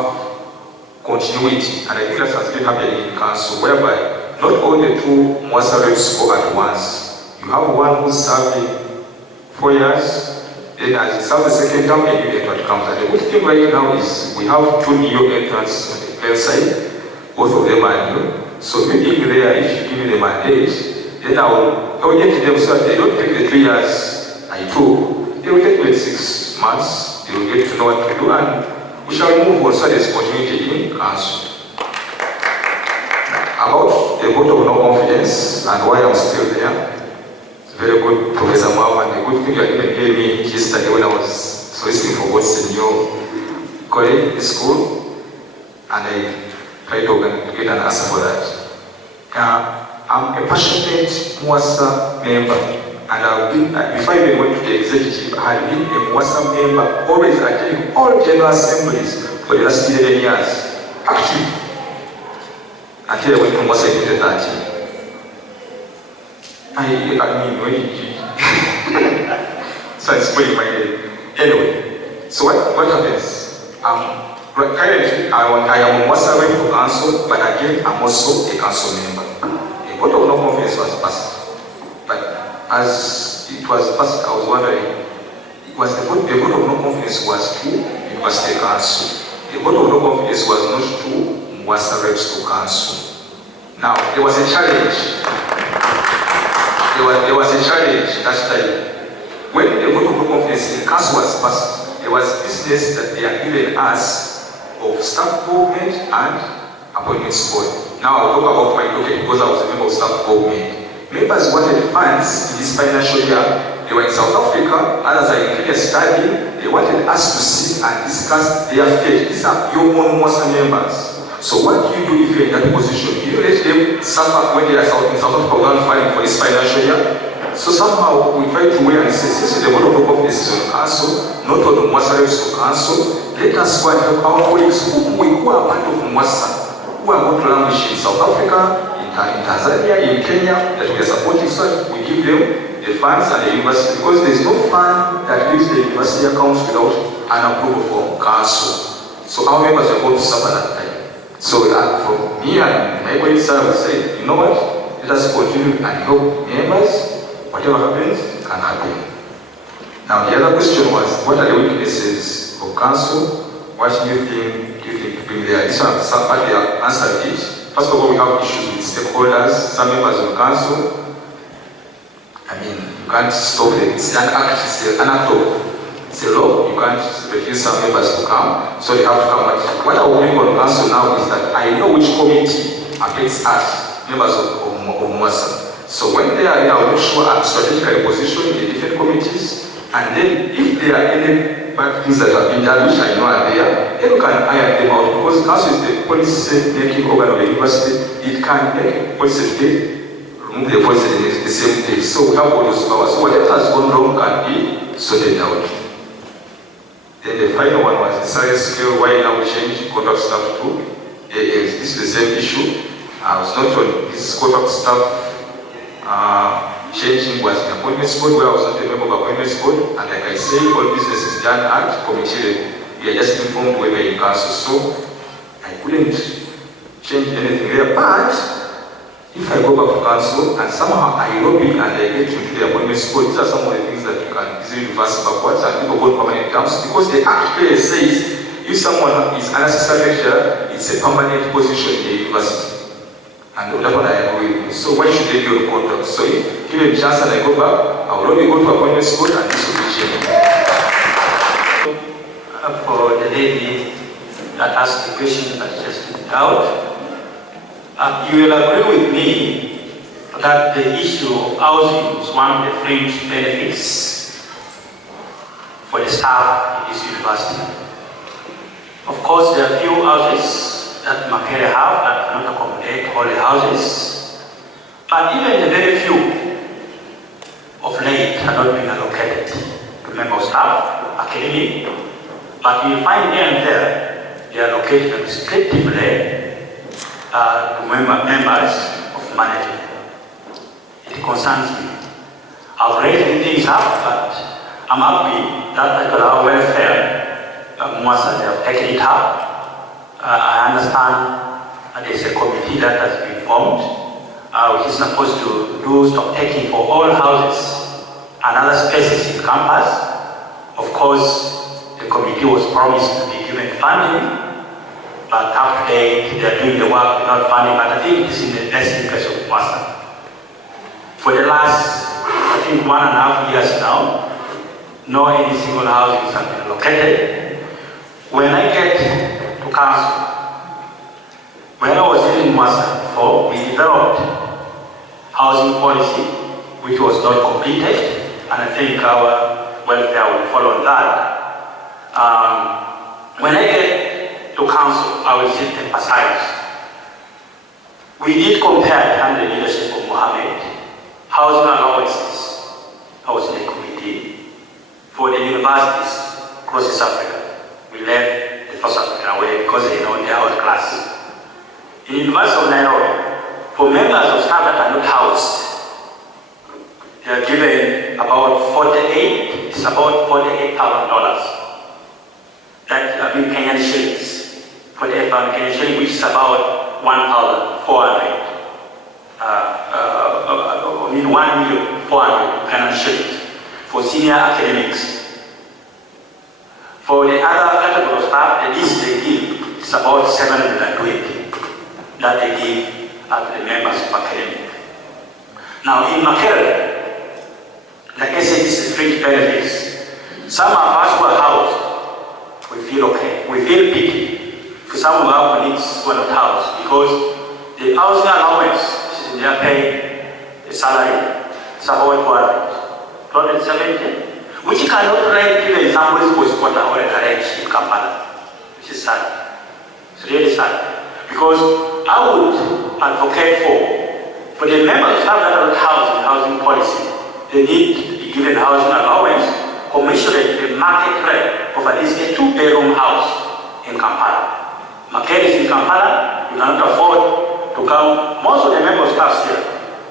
continuity, and I think that has been happening in council, whereby not all the 2 MUASA reps go at once. You have one who's serving 4 years, then as he serves the second term, a new entrant comes. And the good thing right now is we have 2 new entrants on the left side, both of them are new. So maybe there, if you give me the mandate, then I will get to them so that they don't take the 3 years I took. They will take me 6 months, they will get to know what to do, and we shall move on so there's continuity in council. About the vote of no confidence and why I'm still there. Very good, Professor Mwavu, and the good thing you didn't hear me yesterday when I was soliciting for votes in your college, in school, and I tried to get an answer for that. I'm a passionate MUASA member, and I've been, before I even went to the executive, I had been a MUASA member, always attending all general assemblies for the last 11 years, active, until I went to MUASA in 2013. I mean, when you so it's pretty my head. Anyway, so what happens? Currently, I am a MUASA rep for council, but again, I'm also a council member. A vote of no confidence was passed. But as it was passed, I was wondering, the vote of no confidence was to University Council. The vote of no confidence was not to MUASA reps to council. Now, there was a challenge. There was a challenge that time. When the vote of no confidence in the council was passed, there was business that they are giving us of staff government and appointments board. Now I'll talk about my docket because I was a member of staff government. Members wanted funds in this financial year. They were in South Africa, others are in Kenya studying. They wanted us to sit and discuss their fate. These are your own MUASA members. So what do you do if you're in that position? Do you let them suffer when they are in South Africa without fighting for this financial year? So somehow we try to weigh and say, since the vote of no confidence is on council, not all the MUASA reps to council, let us go and help our colleagues who are part of MUASA, who are going to languish in South Africa, in Tanzania, in Kenya, that we are supporting, so that we give them the funds and the university, because there is no fund that leaves the university accounts without an approval from council. So our members are going to suffer that time. So for me and my colleagues, I would say, you know what, let us continue and help members. Whatever happens, can happen. Now the other question was, what are the weaknesses of council? What do you think to bring there? This one, somebody answered it. First of all, we have issues with stakeholders, some members of the council. I mean, you can't stop it. It's an act, it's a law. You can't refuse some members to come, so they have to come. But what I will bring on council now is that I know which committee affects us, members of MUASA. So when they are here, I will make sure I'm strategically positioned in the different committees, and then if there are any bad things that have been done, which I know are there, then we can iron them out, because council is the policy-making organ of the university. It can make policy today, remove the policy the same day. So we have all those powers. So whatever has gone wrong can be sorted out. Then the final one was the salary scale. Why now change contract staff to AAs? This is the same issue. I was not on this contract staff changing was in appointments board, where I was not a member of appointments board, and like I say, all business is done at committee level. We are just informed whether in council, so I couldn't change anything there. But if I go back to council and somehow I lobby and I get into the appointments board, these are some of the things that you can easily reverse backwards and people go permanent terms, because the act clearly says if someone is an assistant lecturer, it's a permanent position in the university. And that one I agree with. So why should they be on contract? So if given a chance and I go back, I will only go to appointments board and this will be changed. For the lady that asked the question but just out, you will agree with me that the issue of housing is one of the fringe benefits for the staff in this university. Of course, there are few houses that Makere have that cannot accommodate all the houses, but even the very few of late are not being allocated to member staff, academy, but you find here and there they are allocated administratively to members of management. It concerns me. I've raised things up, but I'm happy that at our welfare, MUASA, they have taken it up. I understand there's a committee that has been formed, which is supposed to do stock taking for all houses and other spaces in campus. Of course, the committee was promised to be given funding, but up to date, they're doing the work without funding, but I think it is in the best interest of MUASA. For the last, I think 1.5 years now, no any single housing has been allocated. When I get to council, when I was in MUASA before, we developed housing policy, which was not completed, and I think our welfare will follow on that. When I get to council, I will still emphasize. We did compare under the leadership of Mohammed, housing allowances. I was in the committee for the universities across East Africa. We left the First African away because they know they are outclassed. In the University of Nairobi, for members of staff that are not housed, they are given about $48,000. That have been Kenyan shillings. $48,000 Kenyan shillings, which is about 1,400. I mean 1,400,000 Kenyan shillings for senior academics. For the other category of staff, the least they give is about 720 that they give to the members of academy. Now in Makere, like I said, this is fringe benefits. Some of us who are housed, we feel okay. We feel pity for some of our colleagues who are not housed, because the housing allowance, which is in their pay, the salary, is about 270, which cannot rent even somebody's postquarter or a carriage in Kampala, which is sad. It's really sad. Because I would advocate for the members of staff that are housed in housing policy, they need to be given housing allowance commensurate with the market rate of at least a 2-bedroom house in Kampala. Market is in Kampala, you cannot afford to come. Most of the members of staff here,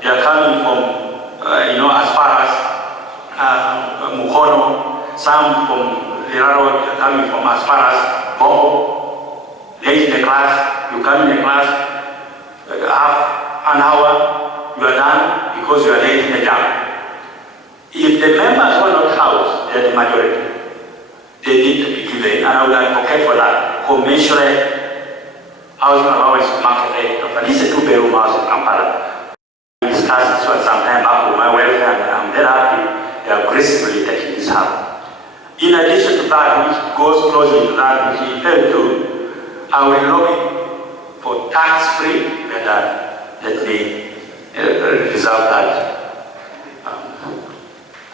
they are coming from, as far as Mukono, some from Liraro, they are coming from as far as Bongo. Late in the class, you come in the class, half an hour, you are done because you are late in the jam. If the members who are not housed, they are the majority. They need to be given, and I would advocate for that, commensurate housing allowance market rate of at least a 2-bedroom house in Kampala. We discussed this one sometime back with my welfare, and I'm very happy they are aggressively taking this up. In addition to that, which goes closely to that, which he failed to, I will lobby for tax-free, but let me reserve that.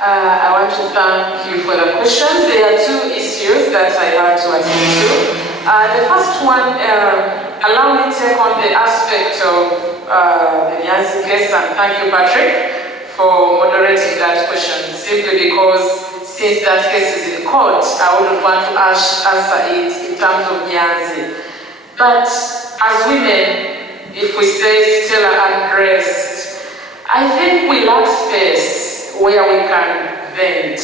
I want to thank you for the questions. There are two issues that I have to attend to. The first one, allow me to take on the aspect of the Nyanzi case, and thank you, Patrick, for moderating that question, simply because since that case is in court, I wouldn't want to answer it in terms of Nyanzi. But as women, if we say still undressed, I think we lack space where we can vent.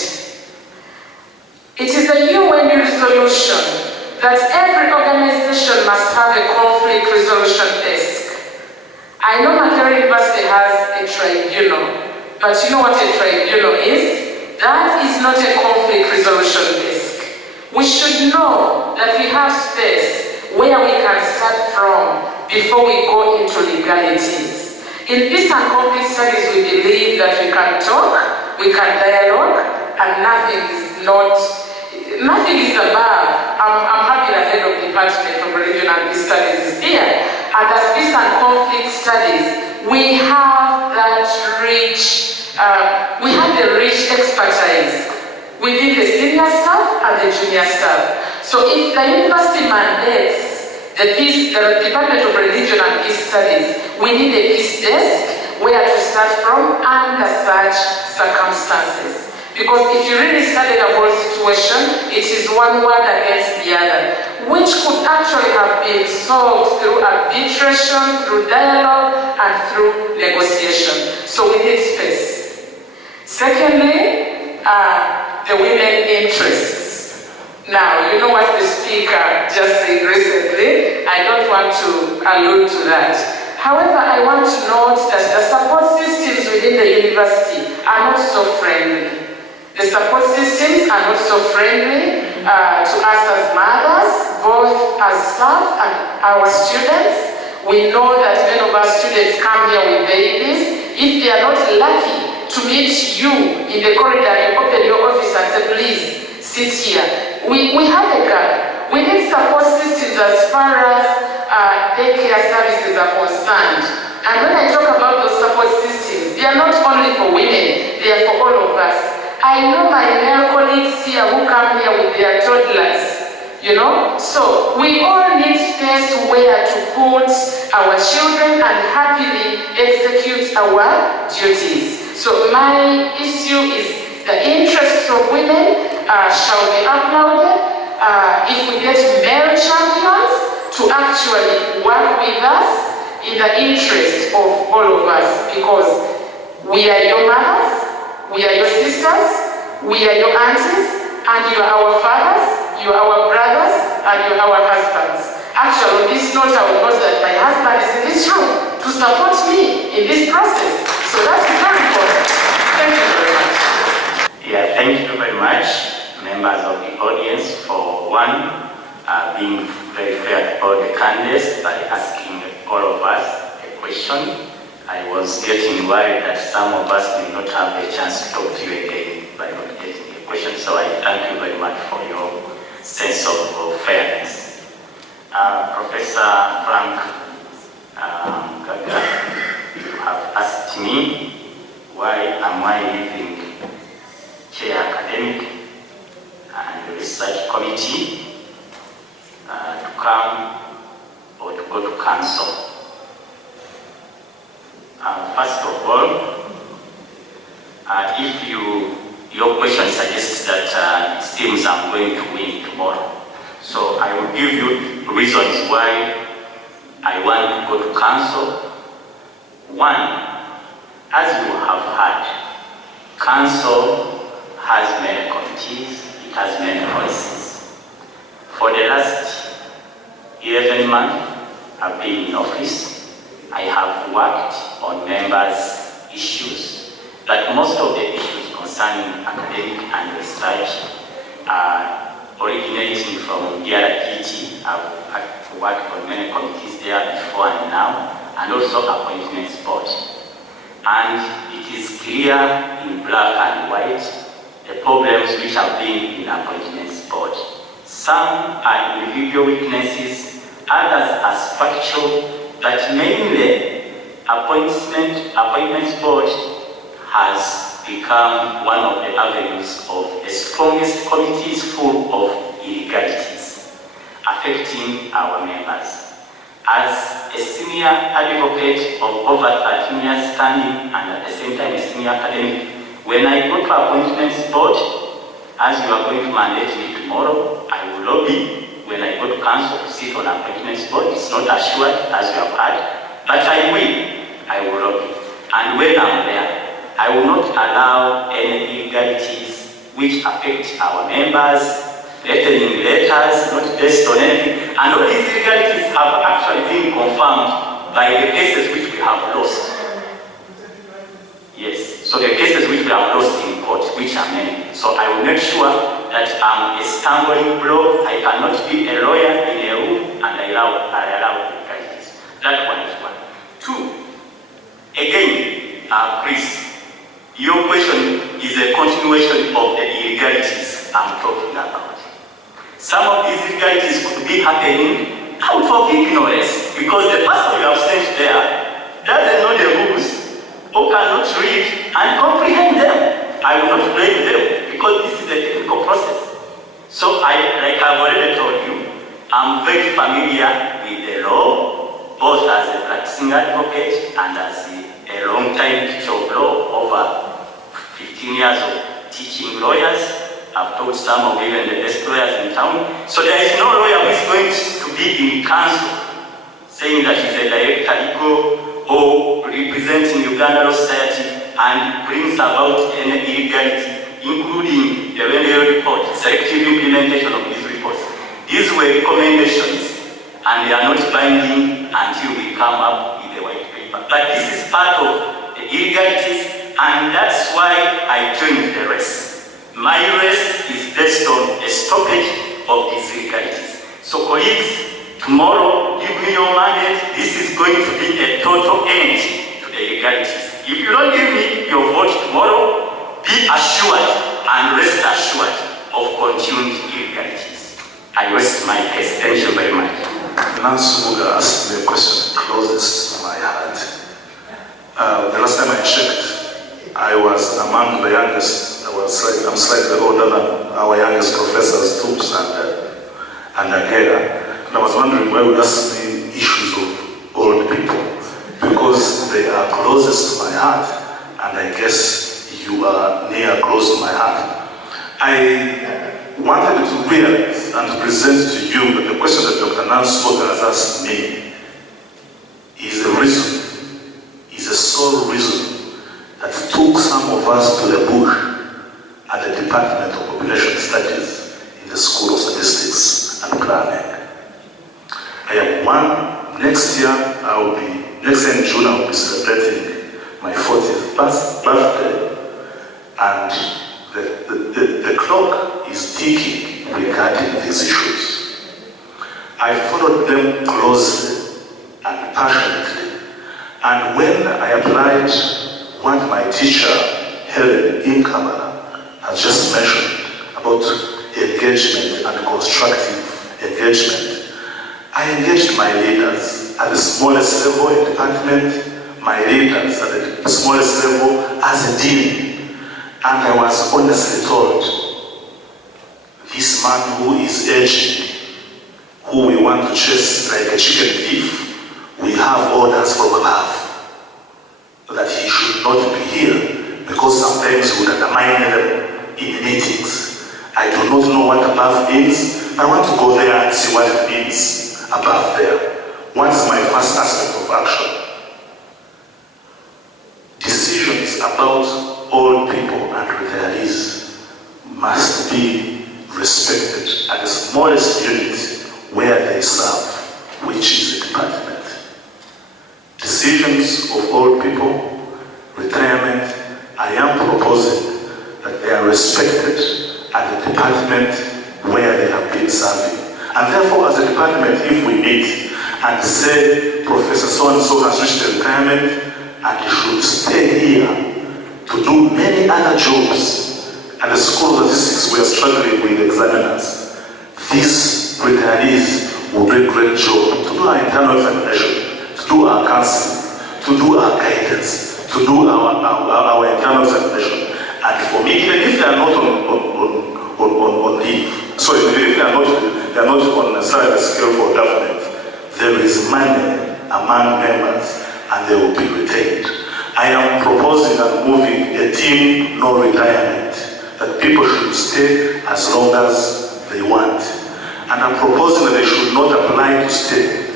It is a UN resolution that every organization must have a conflict resolution desk. I know Makerere University has a tribunal, but you know what a tribunal is? That is not a conflict resolution desk. We should know that we have space where we can start from before we go into legalities. In peace and conflict studies, we believe that we can talk, we can dialogue, and nothing is above. I'm happy the head of the Department of Religion and Peace Studies is here. And as peace and conflict studies, we have that rich, the rich expertise within the senior staff and the junior staff. So if the university mandates the Department of Religion and Peace Studies, we need a peace desk where to start from under such circumstances. Because if you really study the whole situation, it is one word against the other, which could actually have been solved through arbitration, through dialogue, and through negotiation. So we need space. Secondly, the women interests. Now, you know what the speaker just said recently. I don't want to allude to that. However, I want to note that the support systems within the university are not so friendly. The support systems are not so friendly to us as mothers, both as staff and our students. We know that many of our students come here with babies. If they are not lucky to meet you in the corridor, you open your office and say, please, sit here. We have a gap. We need support systems as far as daycare services are concerned. And when I talk about those support systems, they are not only for women, they are for all of us. I know my male colleagues here who come here with their toddlers, you know? So we all need space where to put our children and happily execute our duties. So my issue is the interests of women shall be uploaded. If we get male champions to actually work with us in the interest of all of us, because we are your mothers, we are your sisters, we are your aunties, and you are our fathers, you are our brothers, and you are our husbands. Actually, on this note, I will note that my husband is in this room to support me in this process. So that's very important. Thank you very much. Yeah, thank you very much, members of the audience, for being very fair about the candidates by asking all of us a question. I was getting worried that some of us may not have the chance to talk to you again by not getting a question. So I thank you very much for your sense of fairness. Professor Frank Gaga, you have asked me why am I leaving Chair Academic and Research Committee to come or to go to council. First of all, if your question suggests that it seems I'm going to win tomorrow, so I will give you reasons why I want to go to council. One, as you have heard, council has many committees, it has many voices. For the last 11 months I've been in office, I have worked on members' issues, but most of the issues concerning academic and research originating from DRPT. I've worked on many committees there before and now, and also appointments board. And it is clear in black and white the problems which have been in appointments board. Some are individual weaknesses, others are structural, but mainly appointments board has become one of the avenues of the strongest committees full of illegalities affecting our members. As a senior advocate of over 13 years standing and at the same time a senior academic, when I go to appointments board, as you are going to mandate me tomorrow, I will lobby. When I go to council to sit on appointments board, it's not assured as you have heard, but I will lobby. And when I'm there, I will not allow any illegalities which affect our members, threatening letters, not based on anything. And all these illegalities have actually been confirmed by the cases which we have lost. Yes, so the cases which we have lost in court, which are many. So I will make sure that I'm a stumbling block. I cannot be a lawyer in a room and I allow illegalities. That one is one. Two, again, Chris, your question is a continuation of the illegalities I'm talking about. Some of these illegalities could be happening out of ignorance because the person you have sent there doesn't know the rules or cannot read and comprehend them. I will not blame them because this is a technical process. So like I've already told you, I'm very familiar with the law, both as a practicing advocate and as a long-time teacher of law, over 15 years of teaching lawyers. I've taught some of even the best lawyers in town. So there is no lawyer who is going to be in council saying that he's a director legal or representing Uganda Law Society and brings about any illegality, including the Rendell report, selective implementation of these reports. These were recommendations and they are not binding until we come up with a white paper. But this is part of the illegalities, and that's why I joined the race. My race is based on a stoppage of these illegalities. So colleagues, tomorrow, give me your mandate. This is going to be a total end to the illegalities. If you don't give me your vote tomorrow, be assured and rest assured of continued illegalities. I rest my case. Thank you very much. Nancy Muga asked me a question closest to my heart. The last time I checked, I was among the youngest. I'm slightly older than our youngest professors, Toops and Agera. And I was wondering why would ask me issues of old people, because they are closest to my heart, and I guess you are near close to my heart. I wanted to realize and present to you that the question that Dr. Nancy has asked me is the reason, is the sole reason that took some of us to the bush at the Department of Population Studies in the School of Statistics and Planning. I am one. Next year in June I will be celebrating my 40th birthday, and the clock is ticking regarding these issues. I followed them closely and passionately, and when I applied what my teacher, Helen Inkabala, has just mentioned about engagement and constructive engagement, I engaged my leaders at the smallest level in the department, my leaders at the smallest level as a dean, and I was honestly told, this man who is aging, who we want to chase like a chicken thief, we have orders from above that he should not be here, because sometimes we would undermine them in meetings. I do not know what above means. I want to go there and see what it means above there. What is my first aspect of action? Decisions about old people and retirees must be respected at the smallest unit where they serve, which is the department. Decisions of old people, retirement, I am proposing that they are respected at the department where they have been serving. And therefore, as a department, if we meet and say Professor so-and-so has reached retirement and he should stay here to do many other jobs, and the School of Statistics we are struggling with examiners, these retirees will do a great job to do our internal examination, to do our counseling, to do our guidance, to do our internal examination. And for me, even if they are not on leave, sorry, even if they are not on a salary scale for government, there is money among members and they will be retained. I am proposing and moving a team no retirement, that people should stay as long as they want. And I'm proposing that they should not apply to stay.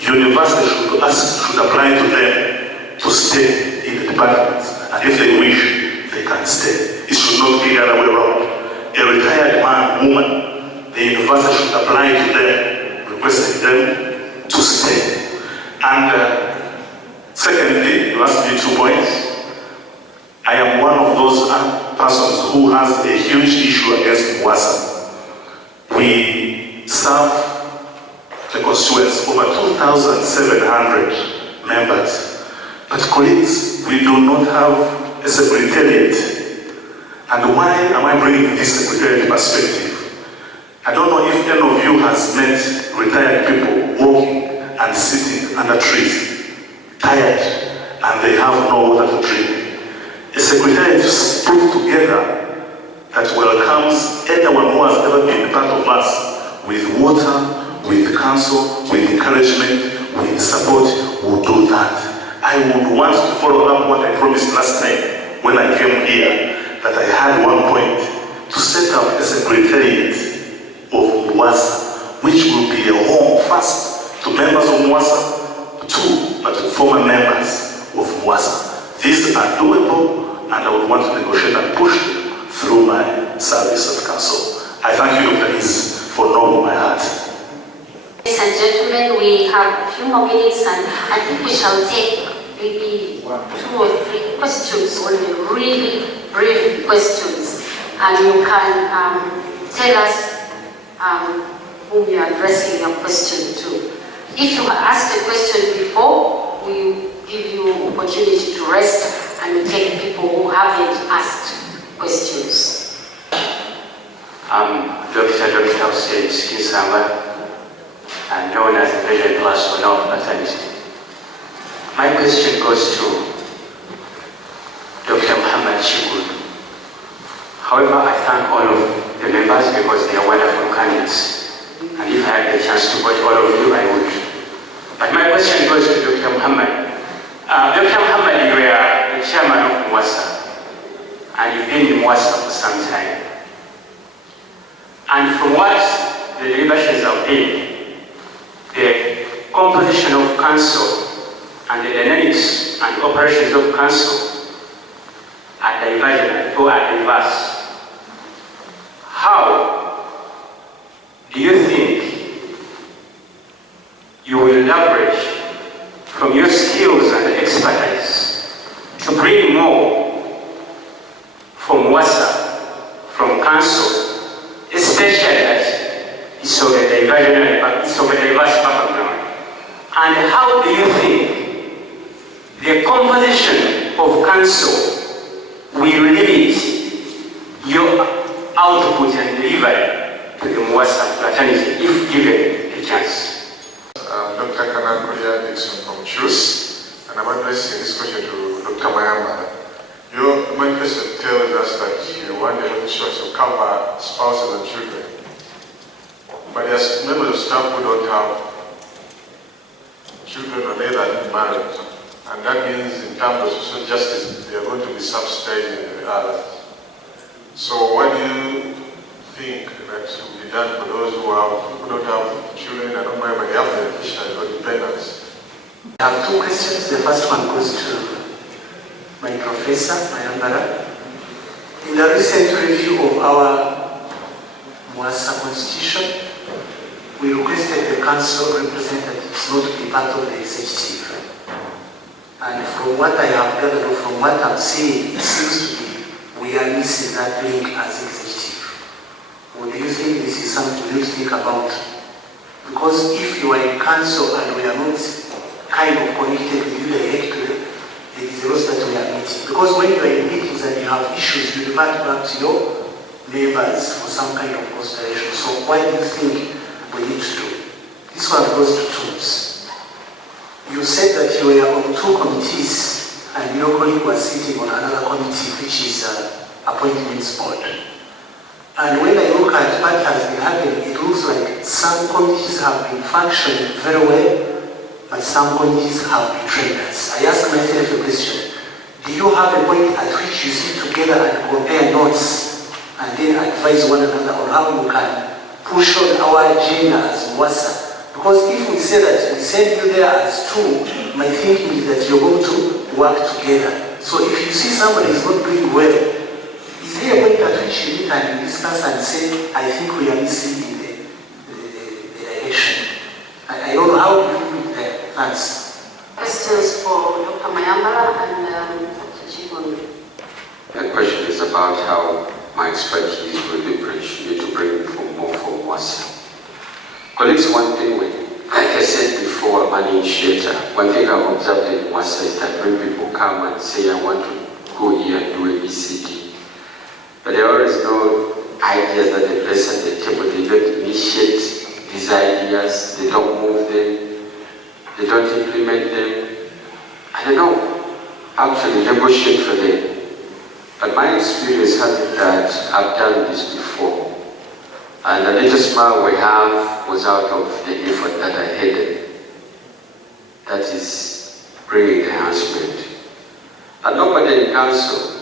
University should apply to them to stay in the departments. And if they wish, they can stay. It should not be the other way around. A retired man, woman, the university should apply to them, requesting them to stay. And secondly, you asked me 2 points. I am one of those persons who has a huge issue against MUASA. We serve the constituents over 2,700 members. But colleagues, we do not have a secretariat. And why am I bringing this secretariat perspective? I don't know if any of you has met retired people walking and sitting under trees, tired, and they have no water to drink. A secretariat is put together that welcomes anyone who has ever been part of us with water, with counsel, with encouragement, with support, will do that. I would want to follow up what I promised last time when I came here, that I had one point to set up a secretariat of MUASA, which will be a home first to members of MUASA, but to former members of MUASA. These are doable, and I would want to negotiate and push them through my service of council. I thank you, Dr. Is, for knowing my heart. Ladies and gentlemen, we have a few more minutes, and I think we shall take maybe 2 or 3 questions, only really brief questions, and you can tell us whom you are addressing your question to. If you have asked a question before, we give you opportunity to rest, and we take people who haven't asked questions. Dr. Hussein Kinsamba, and known as the President of Fraternity. My question goes to Dr. Muhammad Chikun. However, I thank all of the members because they are wonderful candidates. And if I had the chance to vote all of you, I would. But my question goes to Dr. Muhammad. Dr. Muhammad, you are the chairman of MUASA, and you've been in MUASA for some time. And from what the deliberations have been, the composition of council and the dynamics and operations of council are divergent or are diverse. How do you think you will leverage from your skills and expertise to bring more from MUASA, from council, especially that it's of a diverse background? And how do you think the composition of council will limit your output and delivery to the MUASA fraternity if given a chance? Dr. Kanakolia Dixon from CHUS, and I'm addressing this question to Dr. Mayama. Your manifesto tells us that you want the health insurance to cover spouses and children. But there's members of staff who don't have children or neither married. And that means in terms of social justice, they are going to be subsidizing the others. So what do you think that should be done for those who don't have children and don't marry, but they have beneficiaries or dependents? I have 2 questions. The first one goes to my professor, Mayambara. In the recent review of our MUASA constitution, we requested the council representatives not to be part of the executive. And from what I have gathered, or from what I'm seeing, it seems to be we are missing that link as executive. Or do you think this is something we need to think about? Because if you are in council and we are not kind of connected with you directly, there is a loss that we are meeting. Because when you are in meetings and you have issues, you revert back to your neighbors for some kind of consideration. So what do you think we need to do? This one goes to tools. You said that you were on 2 committees and your colleague was sitting on another committee, which is appointments board. And when I look at what has been happening, it looks like some committees have been functioning very well, but some committees have been trainers. I ask myself a question. Do you have a point at which you sit together and compare notes and then advise one another on how you can push on our agenda as MUASA? Because if we say that we send you there as 2, my thinking is that you're going to work together. So if you see somebody is not doing well, is there a point at which you meet and discuss and say, I think we are missing in the direction? I don't know how you do it there. Thanks. Questions for Dr. Mayambala and Dr. Chigundu. The question is about how my expertise will leverage me to bring more from MUASA. Colleagues, one thing, like I said before, I'm an initiator. One thing I've observed in MUASA is that when people come and say, I want to go here and do a BCD, but there are always no ideas that they place at the table. They don't initiate these ideas, they don't move them, they don't implement them, and they don't actually negotiate for them. But my experience has been that I've done this before. And the little smile we have was out of the effort that I headed. That is bringing the enhancement. And nobody in council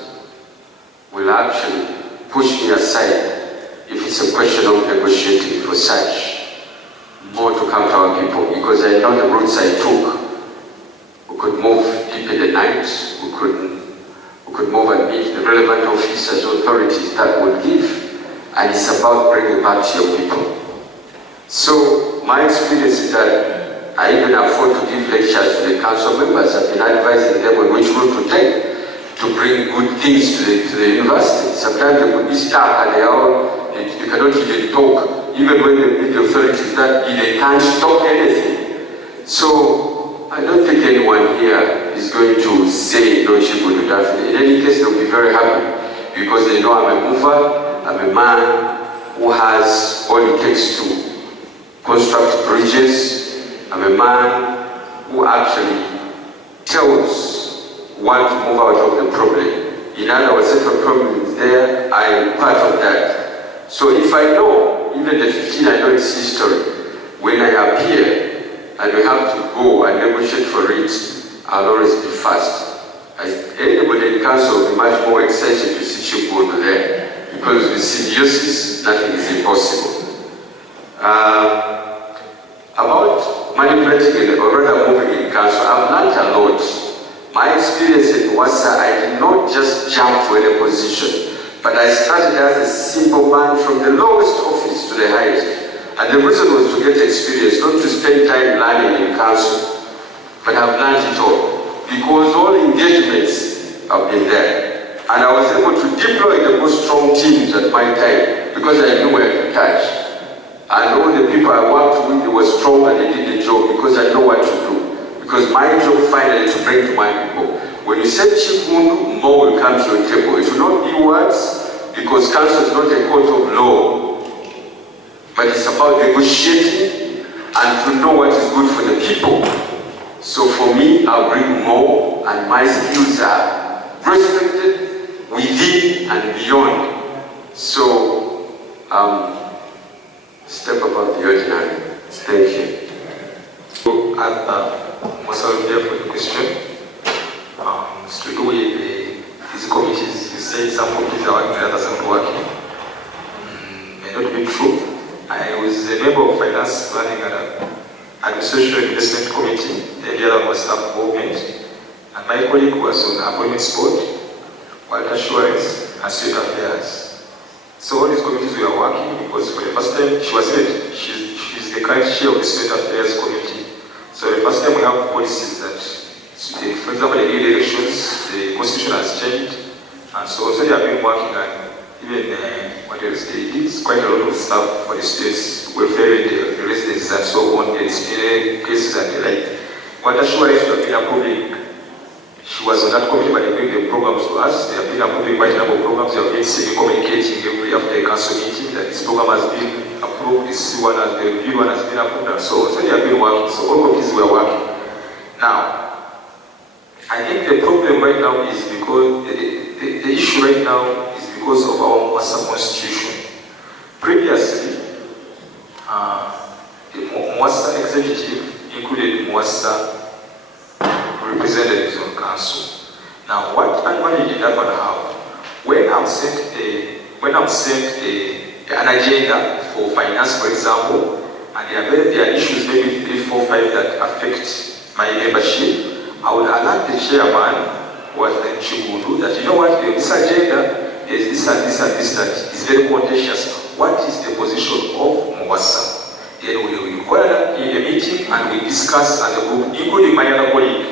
will actually push me aside if it's a question of negotiating for such more to come to our people, because I know the routes I took. We could move deep in the night, we could move and meet the relevant officers, authorities that would give. And it's about bringing back to your people. So my experience is that I even afford to give lectures to the council members. I've been advising them on which route to take to bring good things to the university. Sometimes they could be stuck and they cannot even talk. Even when they meet the authorities that they can't talk anything. So I don't think anyone here is going to say no, she will do that. In any case, they'll be very happy because they know I'm a mover. I'm a man who has all it takes to construct bridges. I'm a man who actually tells one to move out of the problem. In other words, if a problem is there, I am part of that. So if I know, even the 15 I know its history, when I appear and we have to go and negotiate for it, I'll always be fast. Anybody in council will be much more excited to see you go there. Because with symbiosis, nothing is impossible. About manipulating or rather moving in council, I've learned a lot. My experience in MUASA, I did not just jump to any position, but I started as a simple man from the lowest office to the highest. And the reason was to get experience, not to spend time learning in council, but I've learned it all. Because all engagements have been there. And I was able to deploy the most strong teams at my time because I knew where to touch. And all the people I worked with, they were strong and they did the job because I know what to do. Because my job finally to bring to my people. When you say Chikundu, more will come to your table. It will not be words because council is not a court of law. But it's about negotiating and to know what is good for the people. So for me, I'll bring more and my skills are respected within and beyond. So, step above the ordinary. Thank you. So, myself here for the question. It's to do with these committees. You say some committees are working, others are not working. May not be true. I was a member of Finance, Planning and Administration Investment Committee. The other one was staff government. And my colleague was on appointments board, Quality Assurance, and State Affairs. So all these committees we are working because for the first time, she's the current chair of the State Affairs Committee. So the first time we have policies that, for example, the new elections, the constitution has changed. And so they have been working and even what else, they did quite a lot of stuff for the students, welfare, the residents and so on, the disciplinary cases and the like. What assurance we have been approving, she was on that committee, but they bring the programs to us. They have been approving quite a number of programs. They have been communicating every after a council meeting that this program has been approved, this one has been reviewed, one has been approved, and so on. So they have been working. So all committees were working. Now, I think the problem right now is because the issue right now is because of our MUASA constitution. Previously, the MUASA executive included MUASA representatives on council. Now, what advantage did that one have? When I'm sent an agenda for finance, for example, and there are issues, maybe 3, 4, 5 that affect my membership, I would alert the chairman, who was then Chigundu, that you know what, this agenda is this and this and this that is very contentious. What is the position of MUASA? Then we require in a meeting and we discuss as a group, including my other colleague.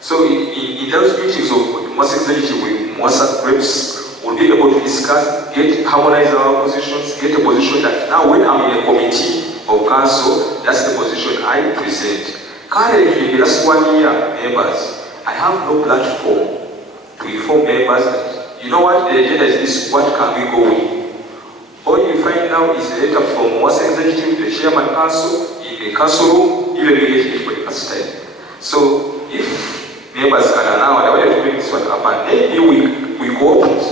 So in those meetings of MUASA executive with MUASA reps, we'll be able to discuss, harmonize our positions, get a position that now when I'm in a committee of council, that's the position I present. Currently, in the last 1 year, members, I have no platform to inform members that, you know what, the agenda is this, what can we go with? All you find now is a letter from MUASA executive to the chairman council, in the council room, even immediately for the first time. So if members can allow, I wanted to bring this one up, and maybe we cooperate.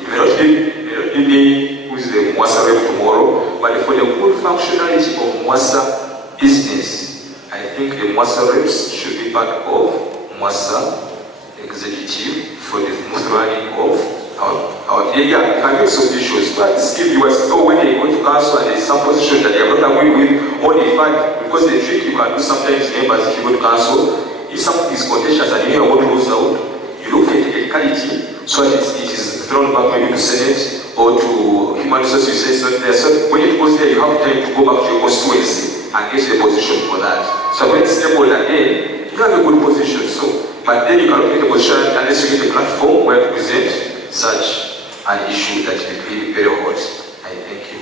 It may not be me who is the MUASA rep tomorrow, but for the good functionality of MUASA business, I think the MUASA reps should be part of MUASA executive for the smooth running of our mix of issues. But this give you a so when they go to council and there's some position that they are not agreeing with, or they find, because the trick you can do sometimes, members, if you go to council, if something is contentious and you know what goes out, you look at the technicality, so that it is thrown back maybe to Senate or to Human Resources, you say it's not there. So when it goes there, you have time to go back to your constituency and get the position for that. So when it's stable again, you have a good position. So, but then you cannot get a position unless you get a platform where to present such an issue that will be very hot. I thank you.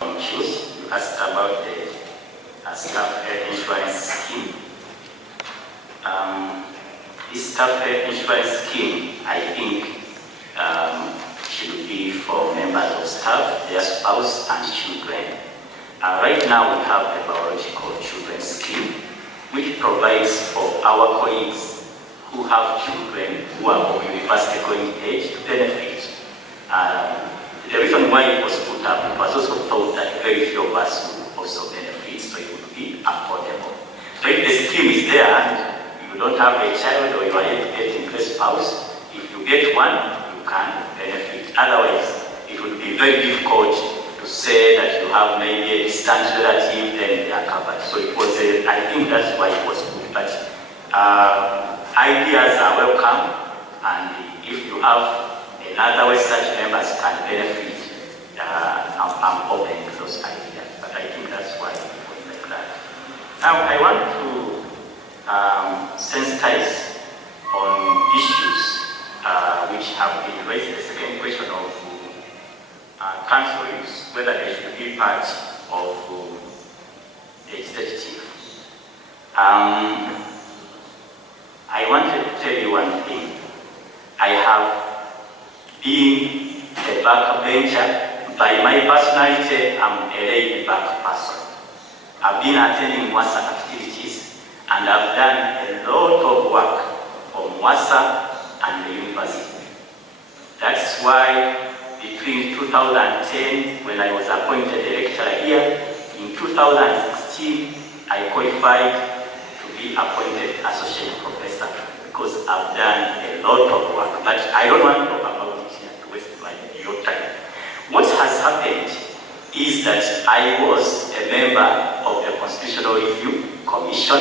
You asked about the staff health insurance scheme. This staff health insurance scheme, I think, should be for members of staff, their spouse, and children. Right now, we have the biological children scheme, which provides for our colleagues who have children who are of university going age to benefit. The reason why it was put up, it was also thought that very few of us would also benefit, so it would be affordable. So if the scheme is there and you don't have a child or you are yet getting a spouse, if you get one, you can benefit. Otherwise, it would be very difficult to say that you have maybe a distant relative, then they are covered. So it was I think that's why it was put. But ideas are welcome, and if you have another way such members can benefit, I'm open to those ideas. But I think that's why it was like that. Now, I want to sensitize on issues which have been raised. The second question of council use, whether they should be part of the executive. I wanted to tell you one thing. I have been a backbencher. By my personality, I'm a laid back person. I've been attending MUASA activities, and I've done a lot of work for MUASA and the university. That's why between 2010, when I was appointed a lecturer here, in 2016, I qualified to be appointed associate professor because I've done a lot of work. But I don't want to talk about it here to waste your time. What has happened is that I was a member of the Constitutional Review Commission.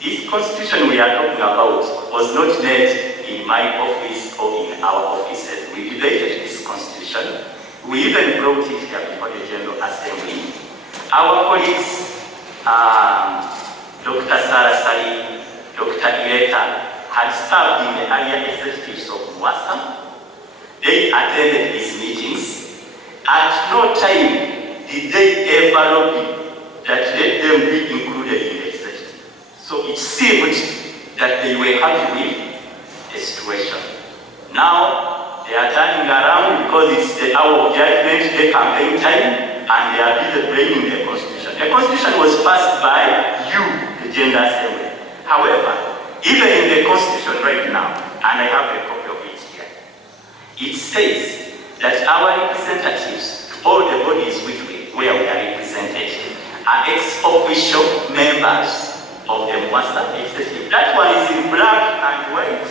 This constitution we are talking about was not made in my office or in our offices. We debated this constitution. We even brought it here before the General Assembly. Our colleagues, Dr. Sarah Sali, Dr. Ireta, had served in the area executives of MUASA. They attended this meeting. At no time did they ever lobby that let them be included in the executive. So it seemed that they were happy with the situation. Now they are turning around because it's the hour of judgment, the campaign time, and they are busy blaming the Constitution. The Constitution was passed by you, the Gender Assembly. However, even in the Constitution right now, and I have a copy of it here, it says that our representatives to all the bodies where we are represented are ex-official members of the MUASA executive. That one is in black and white.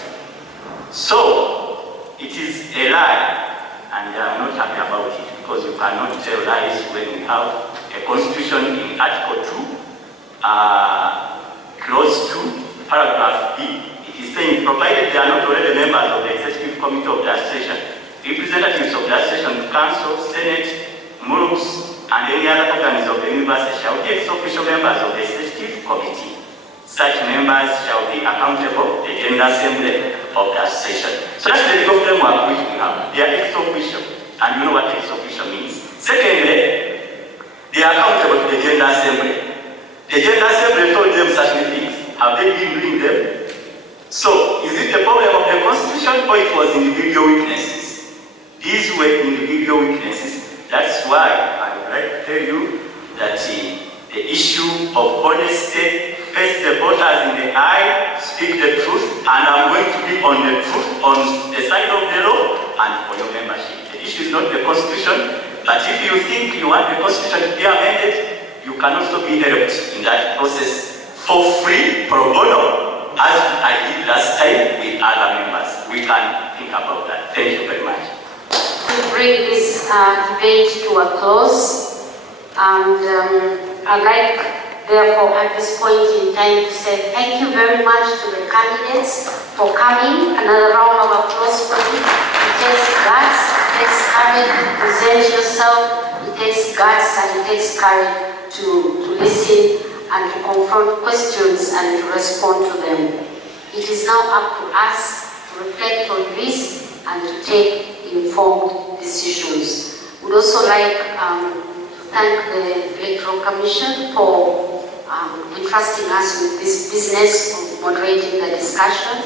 So, it is a lie, and I am not happy about it because you cannot tell lies when we have a constitution in Article 2, Clause 2, Paragraph B. It is saying, provided they are not already members of the Executive Committee of that session, representatives of that session, Council, Senate, MURUPS, and any other organs of the university shall be ex-official members of the Executive Committee. Such members shall be accountable to the General Assembly of that session. So that's the legal framework which we have. They are ex-official, and you know what ex-official means. Secondly, they are accountable to the General Assembly. The General Assembly told them such things. Have they been doing them? So, is it the problem of the Constitution or it was individual weaknesses? These were individual weaknesses. That's why I would like to tell you that the issue of honesty, face the voters in the eye, speak the truth, and I'm going to be on the truth, on the side of the law, and for your membership. The issue is not the Constitution, but if you think you want the Constitution to be amended, you can also be helped in that process for free, pro bono, as I did last time with other members. We can think about that. Thank you very much. To bring this debate to a close, and I'd like, therefore, at this point in time to say thank you very much to the candidates for coming. Another round of applause for you. It takes guts, it takes courage to present yourself, it takes guts and it takes courage to listen and to confront questions and to respond to them. It is now up to us to reflect on this and to take informed decisions. We'd also like to thank the Electoral Commission for entrusting us with this business of moderating the discussion,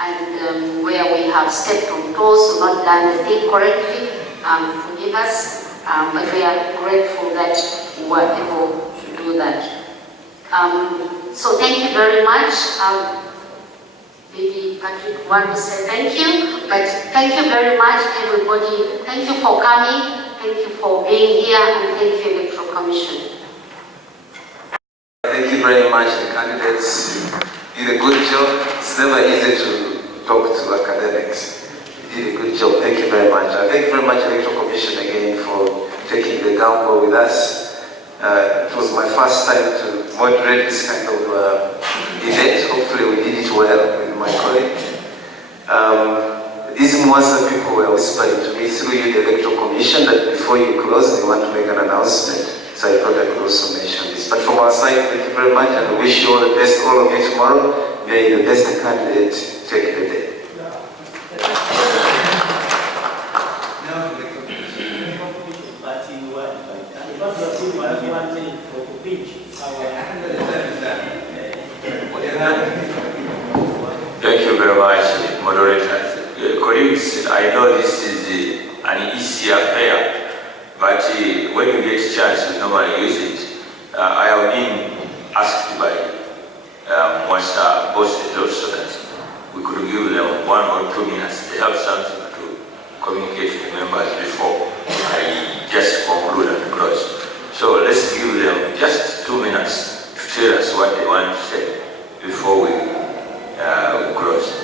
and where we have stepped on toes or not done the thing correctly, forgive us, but we are grateful that we were able to do that. So thank you very much. Maybe Patrick want to say thank you, but thank you very much, everybody. Thank you for coming, thank you for being here, and thank you, Electoral Commission. Thank you very much, the candidates. You did a good job. It's never easy to talk to academics. You did a good job. Thank you very much. And thank you very much, Electoral Commission, again, for taking the gamble with us. It was my first time to moderate this kind of event. Hopefully we did it well with my colleague. These MUASA people were whispering to me through you, the Electoral Commission, that before you close, they want to make an announcement. So I thought I could also mention this. But from our side, thank you very much, and we wish you all the best, all of you tomorrow. May the best candidate take the day. Thank you very much, moderators. Colleagues, I know this is an easy affair, but when you get a chance, you normally use it. I have been asked by MUASA bosses also that we could give them 1 or 2 minutes. They have something to communicate to the members before I just conclude and close. So let's give them just 2 minutes to tell us what they want to say before we close.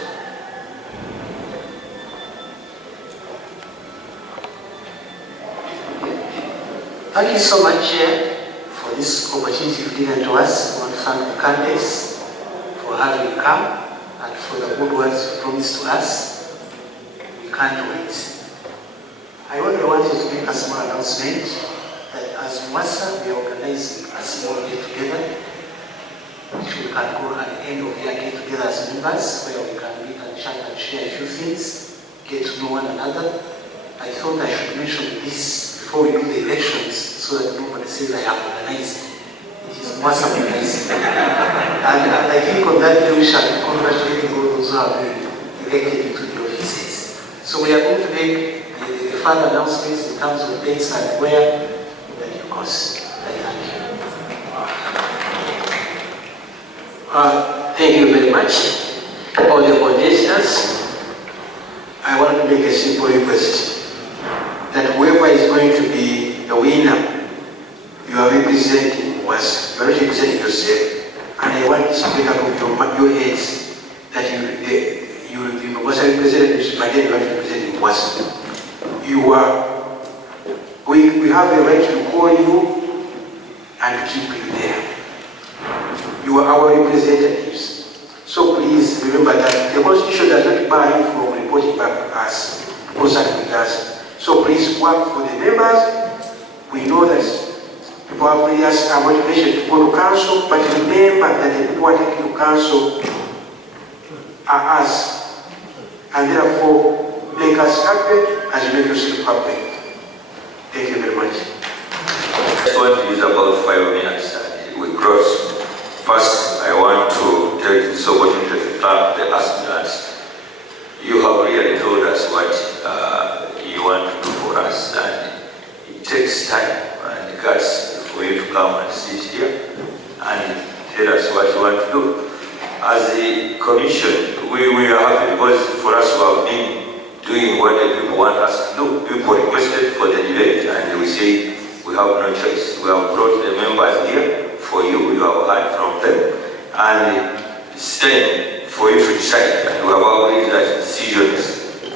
Thank you so much, Chair, for this opportunity you've given to us. I want to thank the candidates for having come and for the good words you promised to us. We can't wait. I only wanted to make a small announcement that as MUASA, we are organizing a small get-together, which we can go at the end of the year get-together as members, where we can meet and chat and share a few things, get to know one another. I thought I should mention this before we do the elections so that nobody says I have organized. It is MUASA organizing. And I think on that day we shall be congratulating all those who have been elected into the offices. So we are going to make the further announcements in terms of dates and where that you cost. Thank you very much. All the contestants, I want to make a simple request that whoever is going to be the winner, you are representing us, you are not representing yourself. And I want this to take out of your heads that you will be representative, but then you are representing us. We have the right to call you and keep you there. You are our representatives. So please remember that the Constitution does not bar you from reporting back to us, consulting with us. So please work for the members. We know that people have various motivation to go to council, but remember that the people who are taking to council are us. And therefore, make us happy as you make yourself happy. Thank you very much. This one is about 5 minutes and we cross. First, I want to take this opportunity to thank the aspirants. You have really told us what you want to do for us, and it takes time and guts for you to come and sit here and tell us what you want to do. As the commission, we are happy because for us who have been doing what the people want us to do, people requested for the debate, and we say we have no choice. We have brought the members here for you, you have heard from them, and it's time for you to decide. And we have agreed that the decision is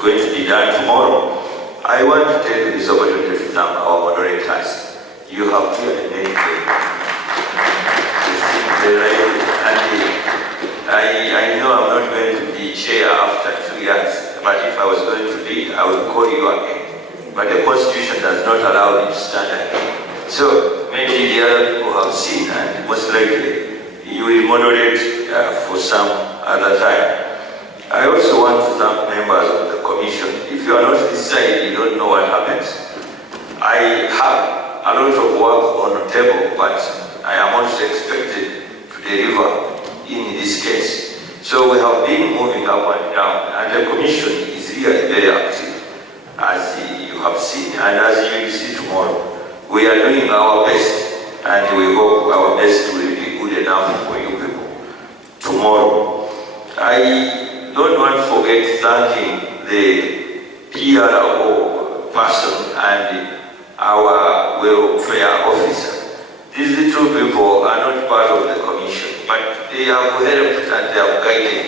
going to be done tomorrow. I want to take this opportunity to thank our moderators. You have really made I know I'm not going to be chair after 2 years, but if I was going to be, I would call you again. But the Constitution does not allow me to stand again. So maybe the other people have seen, and most likely you will moderate for some other time. I also want to thank members of the commission. If you are not this side, you don't know what happens. I have a lot of work on the table, but I am also expected to deliver in this case. So we have been moving up and down, and the commission is really very active, as you have seen, and as you will see tomorrow. We are doing our best, and we hope our best will be good enough for you people tomorrow. I don't want to forget thanking the PRO person and our welfare officer. These two people are not part of the commission, but they have helped and they have guided.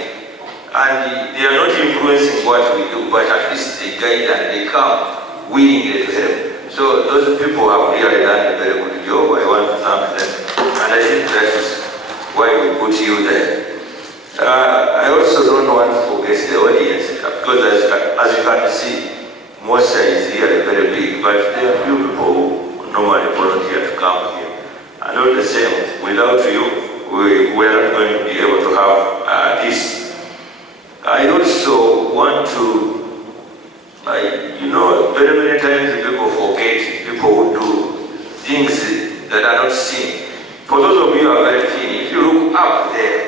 And they are not influencing what we do, but at least they guide and they come willingly to help. So those people have really done a very good job. I want to thank them. And I think that is why we put you there. I also don't want to forget the audience, because as you can see, MUASA is really very big, but there are few people who normally volunteer to come here. And all the same, without you, we are not going to be able to have this. I also want to, you know, very many times people forget, people who do things that are not seen. For those of you who are very keen, if you look up there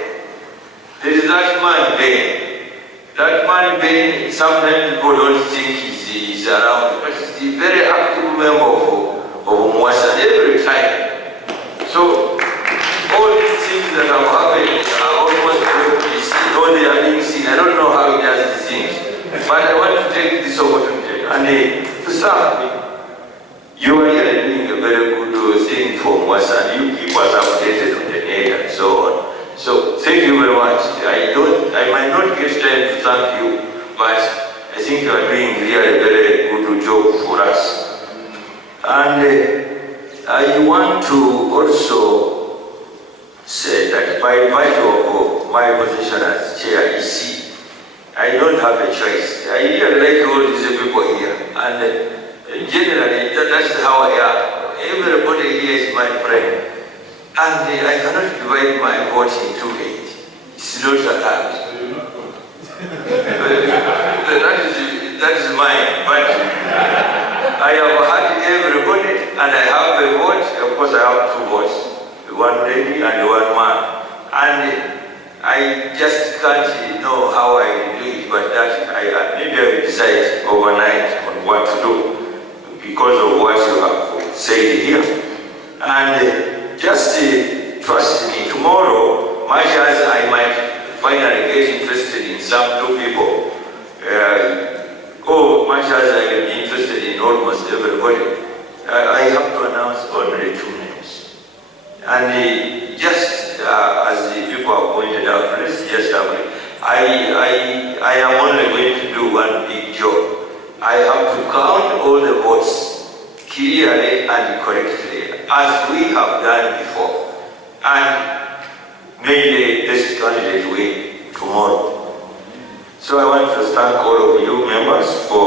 is that man Ben. That man Ben, sometimes people don't think he's around, but he's a very active member of MUASA every time. So all these things that have happened are almost going to be seen, or they are being seen. I don't know how he does these things, but I want to take this opportunity and to start me. You are really doing a very good thing for MUASA, and you keep us updated on the net and so on. So thank you very much. I might not get time to thank you, but I think you are doing really a very good job for us. And I want to also say that by virtue of my position as chair EC, I don't have a choice. I really like all these people here, and generally that's how I am. Everybody here is my friend. And I cannot divide my vote into 8. It's not allowed. that is mine. But I have had everybody and I have a vote. Of course, I have 2 votes, one lady and one man. And I just can't know how I do it, but that maybe I will decide overnight on what to do because of what you have said here. And just trust me, tomorrow, much as I might finally get interested in some 2 people, much as I will be interested in almost everybody, I have to announce only 2 names. And just as the people have pointed out, let's just have it. I am only going to do one big job. I have to count all the votes clearly and correctly, as we have done before. And may the best candidate win tomorrow. So I want to thank all of you members for